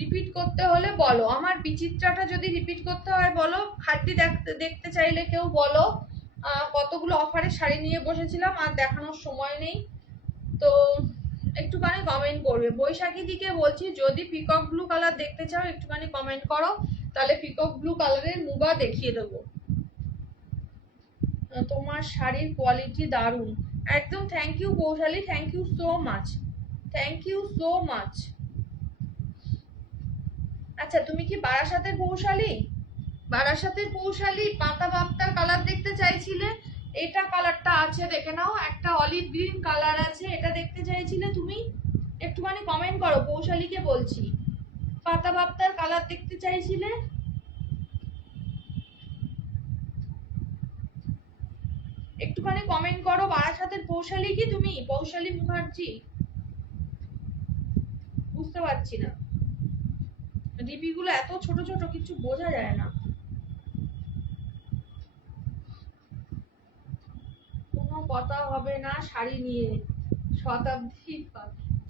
রিপিট করতে হলে বলো। আমার বিচিত্রাটা যদি রিপিট করতে হয় বলো, খাদ্যি দেখতে চাইলে কেউ বলো। কতগুলো অফারে শাড়ি নিয়ে বসেছিলাম, আর দেখানোর সময় নেই, তো একটুখানি কমেন্ট করবে। বৈশাখী দিকে বলছি, যদি পিকক ব্লু কালার দেখতে চাও একটুখানি কমেন্ট করো, তাহলে পিকক ব্লু কালারের মুগা দেখিয়ে দেবো। তোমার শাড়ির কোয়ালিটি দারুণ, একদম। Thank you Baishali, thank you so much, thank you so much. আচ্ছা, তুমি কি বারাসাতের বৌশালী? বারাসাতের বৌশালী পাতা বাপ্তার কালার দেখতে চাইছিলে, এটা কালারটা আছে দেখে নাও, একটা অলিভ গ্রিন কালার আছে, এটা দেখতে চাইছিলে তুমি, একটুখানি কমেন্ট করো। বৌশালীকে বলছি, পাতা বাপ্তার কালার দেখতে চাইছিলে, একটুখানি কমেন্ট করো। বারাসাতের বৌশালী কি তুমি? বৌশালী মুখার্জি, বুঝতে পারছি না, ডিপি গুলো এত ছোট ছোট কিছু বোঝা যায় না। কোনো কথা হবে না শাড়ি নিয়ে, শতাব্দী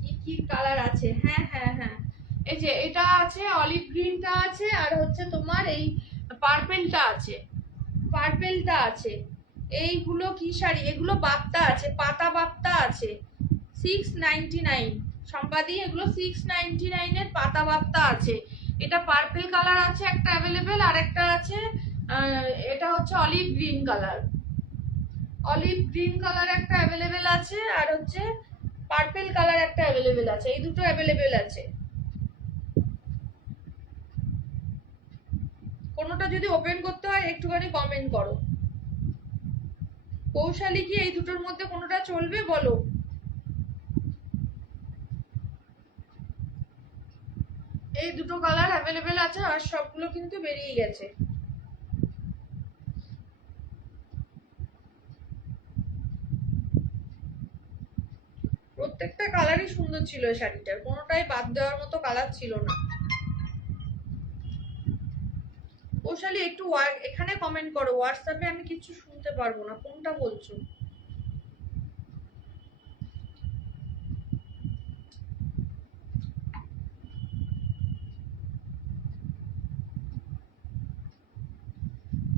কি কি কালার আছে? হ্যাঁ হ্যাঁ হ্যাঁ, এই যে এটা আছে, অলিভ গ্রিনটা আছে, আর হচ্ছে তোমার এই পার্পেলটা আছে, পার্পেলটা আছে। এইগুলো কি শাড়ি? এগুলো বাপ্তা আছে, পাতা বাপ্তা আছে, 699, সম্পাদি এগুলো 699 এর পাতা বাপ্তা আছে। এটা পার্পল কালার আছে একটা অ্যাভেলেবেল, আর একটা আছে এটা হচ্ছে olive green colour. Olive green colour একটা অ্যাভেলেবেল আছে, আর হচ্ছে পার্পল কালার একটা অ্যাভেলেবেল আছে। এই দুটো অ্যাভেলেবেল আছে। কোনোটা যদি ওপেন করতে হয় একটুখানি কমেন্ট করো। কৌশালী কি এই দুটোর মধ্যে কোনোটা চলবে বলো? এই দুটো কালার অ্যাভেলেবেল আছে, আর সবগুলো কিন্তু বেরিয়ে গেছে। প্রত্যেকটা কালারই সুন্দর ছিল এই শাড়িটার, কোনোটাই বাদ দেওয়ার মতো কালার ছিল না। কৌশালী একটু এখানে কমেন্ট করো, হোয়াটসঅ্যাপে আমি কিছু শুনতে পারবো না, কোনটা বলছো?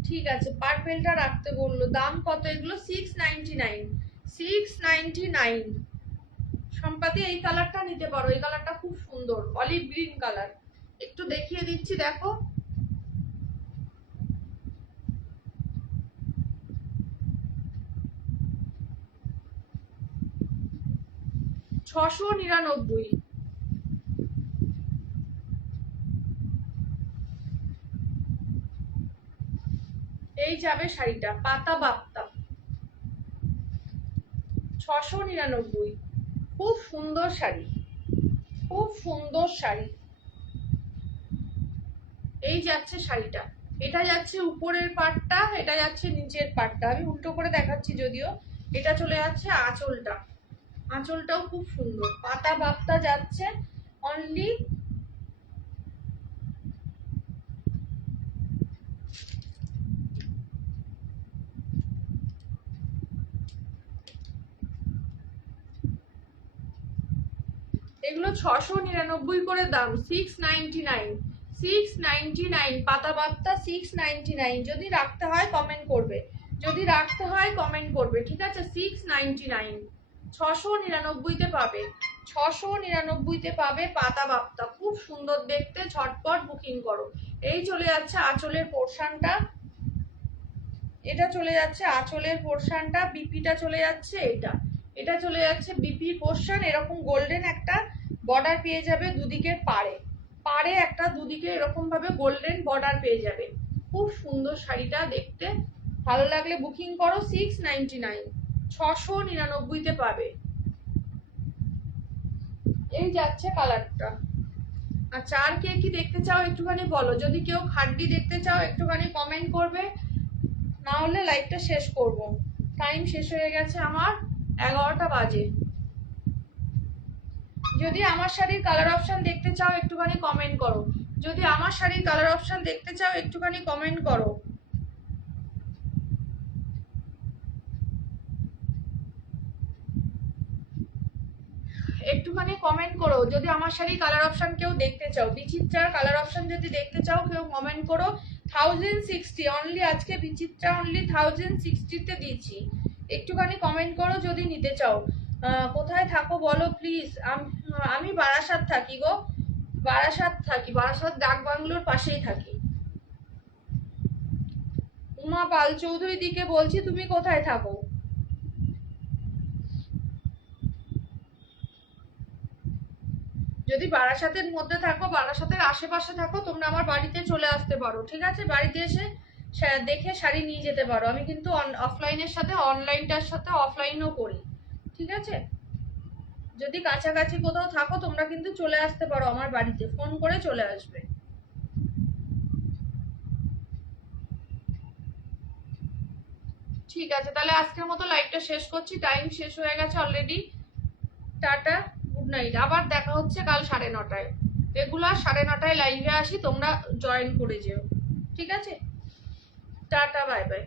ঠিক আছে, পার্পেলটা রাখতে বললো। দাম কত এগুলো? 699। 699। সম্পাদি এই কালারটা নিতে পারো, এই কালারটা খুব সুন্দর, অলিভ গ্রিন কালার। একটু দেখিয়ে দিচ্ছি, দেখো। $699। এই যাবে শাড়িটা, পাতা বাপ্তা, 699। খুব সুন্দর শাড়ি, খুব সুন্দর শাড়ি। এই যাচ্ছে শাড়িটা, এটা যাচ্ছে উপরের পাটটা, এটা যাচ্ছে নিচের পাটটা। আমি উল্টো করে দেখাচ্ছি যদিও। এটা চলে যাচ্ছে আঁচলটা, আঁচলটাও খুব সুন্দর, পাতা বাপ্তা যাচ্ছে অনলি। এগুলো 699 করে দাম। 699, 699 পাতা বাপ্তা 699। যদি রাখতে হয় কমেন্ট করবে, যদি রাখতে হয় কমেন্ট করবে, ঠিক আছে? 699, 699-তে পাবে, 699-তে পাবে পাতা বাপ্তা, খুব সুন্দর দেখতে। ঝটপট বুকিং করো। এই চলে যাচ্ছে আঁচলের পোর্শনটা, এটা চলে যাচ্ছে আঁচলের পোর্শনটা, বিপিটা চলে যাচ্ছে এটা, এটা চলে যাচ্ছে বিপি পোর্শন। এরকম গোল্ডেন একটা বর্ডার পেয়ে যাবে দুদিকের পাড়ে, পাড়ে একটা দুদিকে এরকম ভাবে গোল্ডেন বর্ডার পেয়ে যাবে। খুব সুন্দর শাড়িটা দেখতে, ভালো লাগলে বুকিং করো। 699, 699-তে পাবে। এই যাচ্ছে কালারটা। আচ্ছা, আর কে কি দেখতে চাও একটুখানি বলো। যদি কেউ খাড্ডি দেখতে চাও একটুখানি কমেন্ট করবে, না হলে লাইভটা শেষ করব। টাইম শেষ হয়ে গেছে আমার, 11টা বাজে। যদি আমার শাড়ির কালার অপশন দেখতে চাও একটুখানি কমেন্ট করো। যদি আমার শাড়ির কালার অপশন দেখতে চাও একটুখানি কমেন্ট করো। একটুখানি কমেন্ট করো যদি আমার শাড়ির কালার অপশন কেউ দেখতে চাও। বিচিত্রার কালার অপশন যদি দেখতে চাও কেউ কমেন্ট করো। 1060 অনলি, আজকে বিচিত্রা অনলি 1060-তে দিচ্ছি। একটুখানি কমেন্ট করো যদি নিতে চাও। কোথায় থাকো বলো প্লিজ। আমি বারাসাত থাকি গো, বারাসাত থাকি, বারাসাত ডাক বাংলোর পাশেই থাকি। উমা পাল চৌধুরী দিকে বলছি, তুমি কোথায় থাকো? যদি বারাসাতের মধ্যে থাকো, বারাসাতের আশেপাশে থাকো, তোমরা আমার বাড়িতে চলে আসতে পারো, ঠিক আছে? বাড়িতে এসে দেখে শাড়ি নিয়ে যেতে পারো। আমি কিন্তু অফলাইনের সাথে অনলাইনটার সাথে অফলাইনও করি, ঠিক আছে? যদি কাছাকাছি কোথাও থাকো তোমরা কিন্তু চলে আসতে পারো আমার বাড়িতে, ফোন করে চলে আসবে। ঠিক আছে, তাহলে আজকের মতো লাইভটা শেষ করছি, টাইম শেষ হয়ে গেছে অলরেডি। Tata, good night. আবার দেখা হচ্ছে কাল 9:30টায়। রেগুলার 9:30টায় লাইভে আসি, তোমরা জয়েন করে যেও, ঠিক আছে? Tata, bye bye.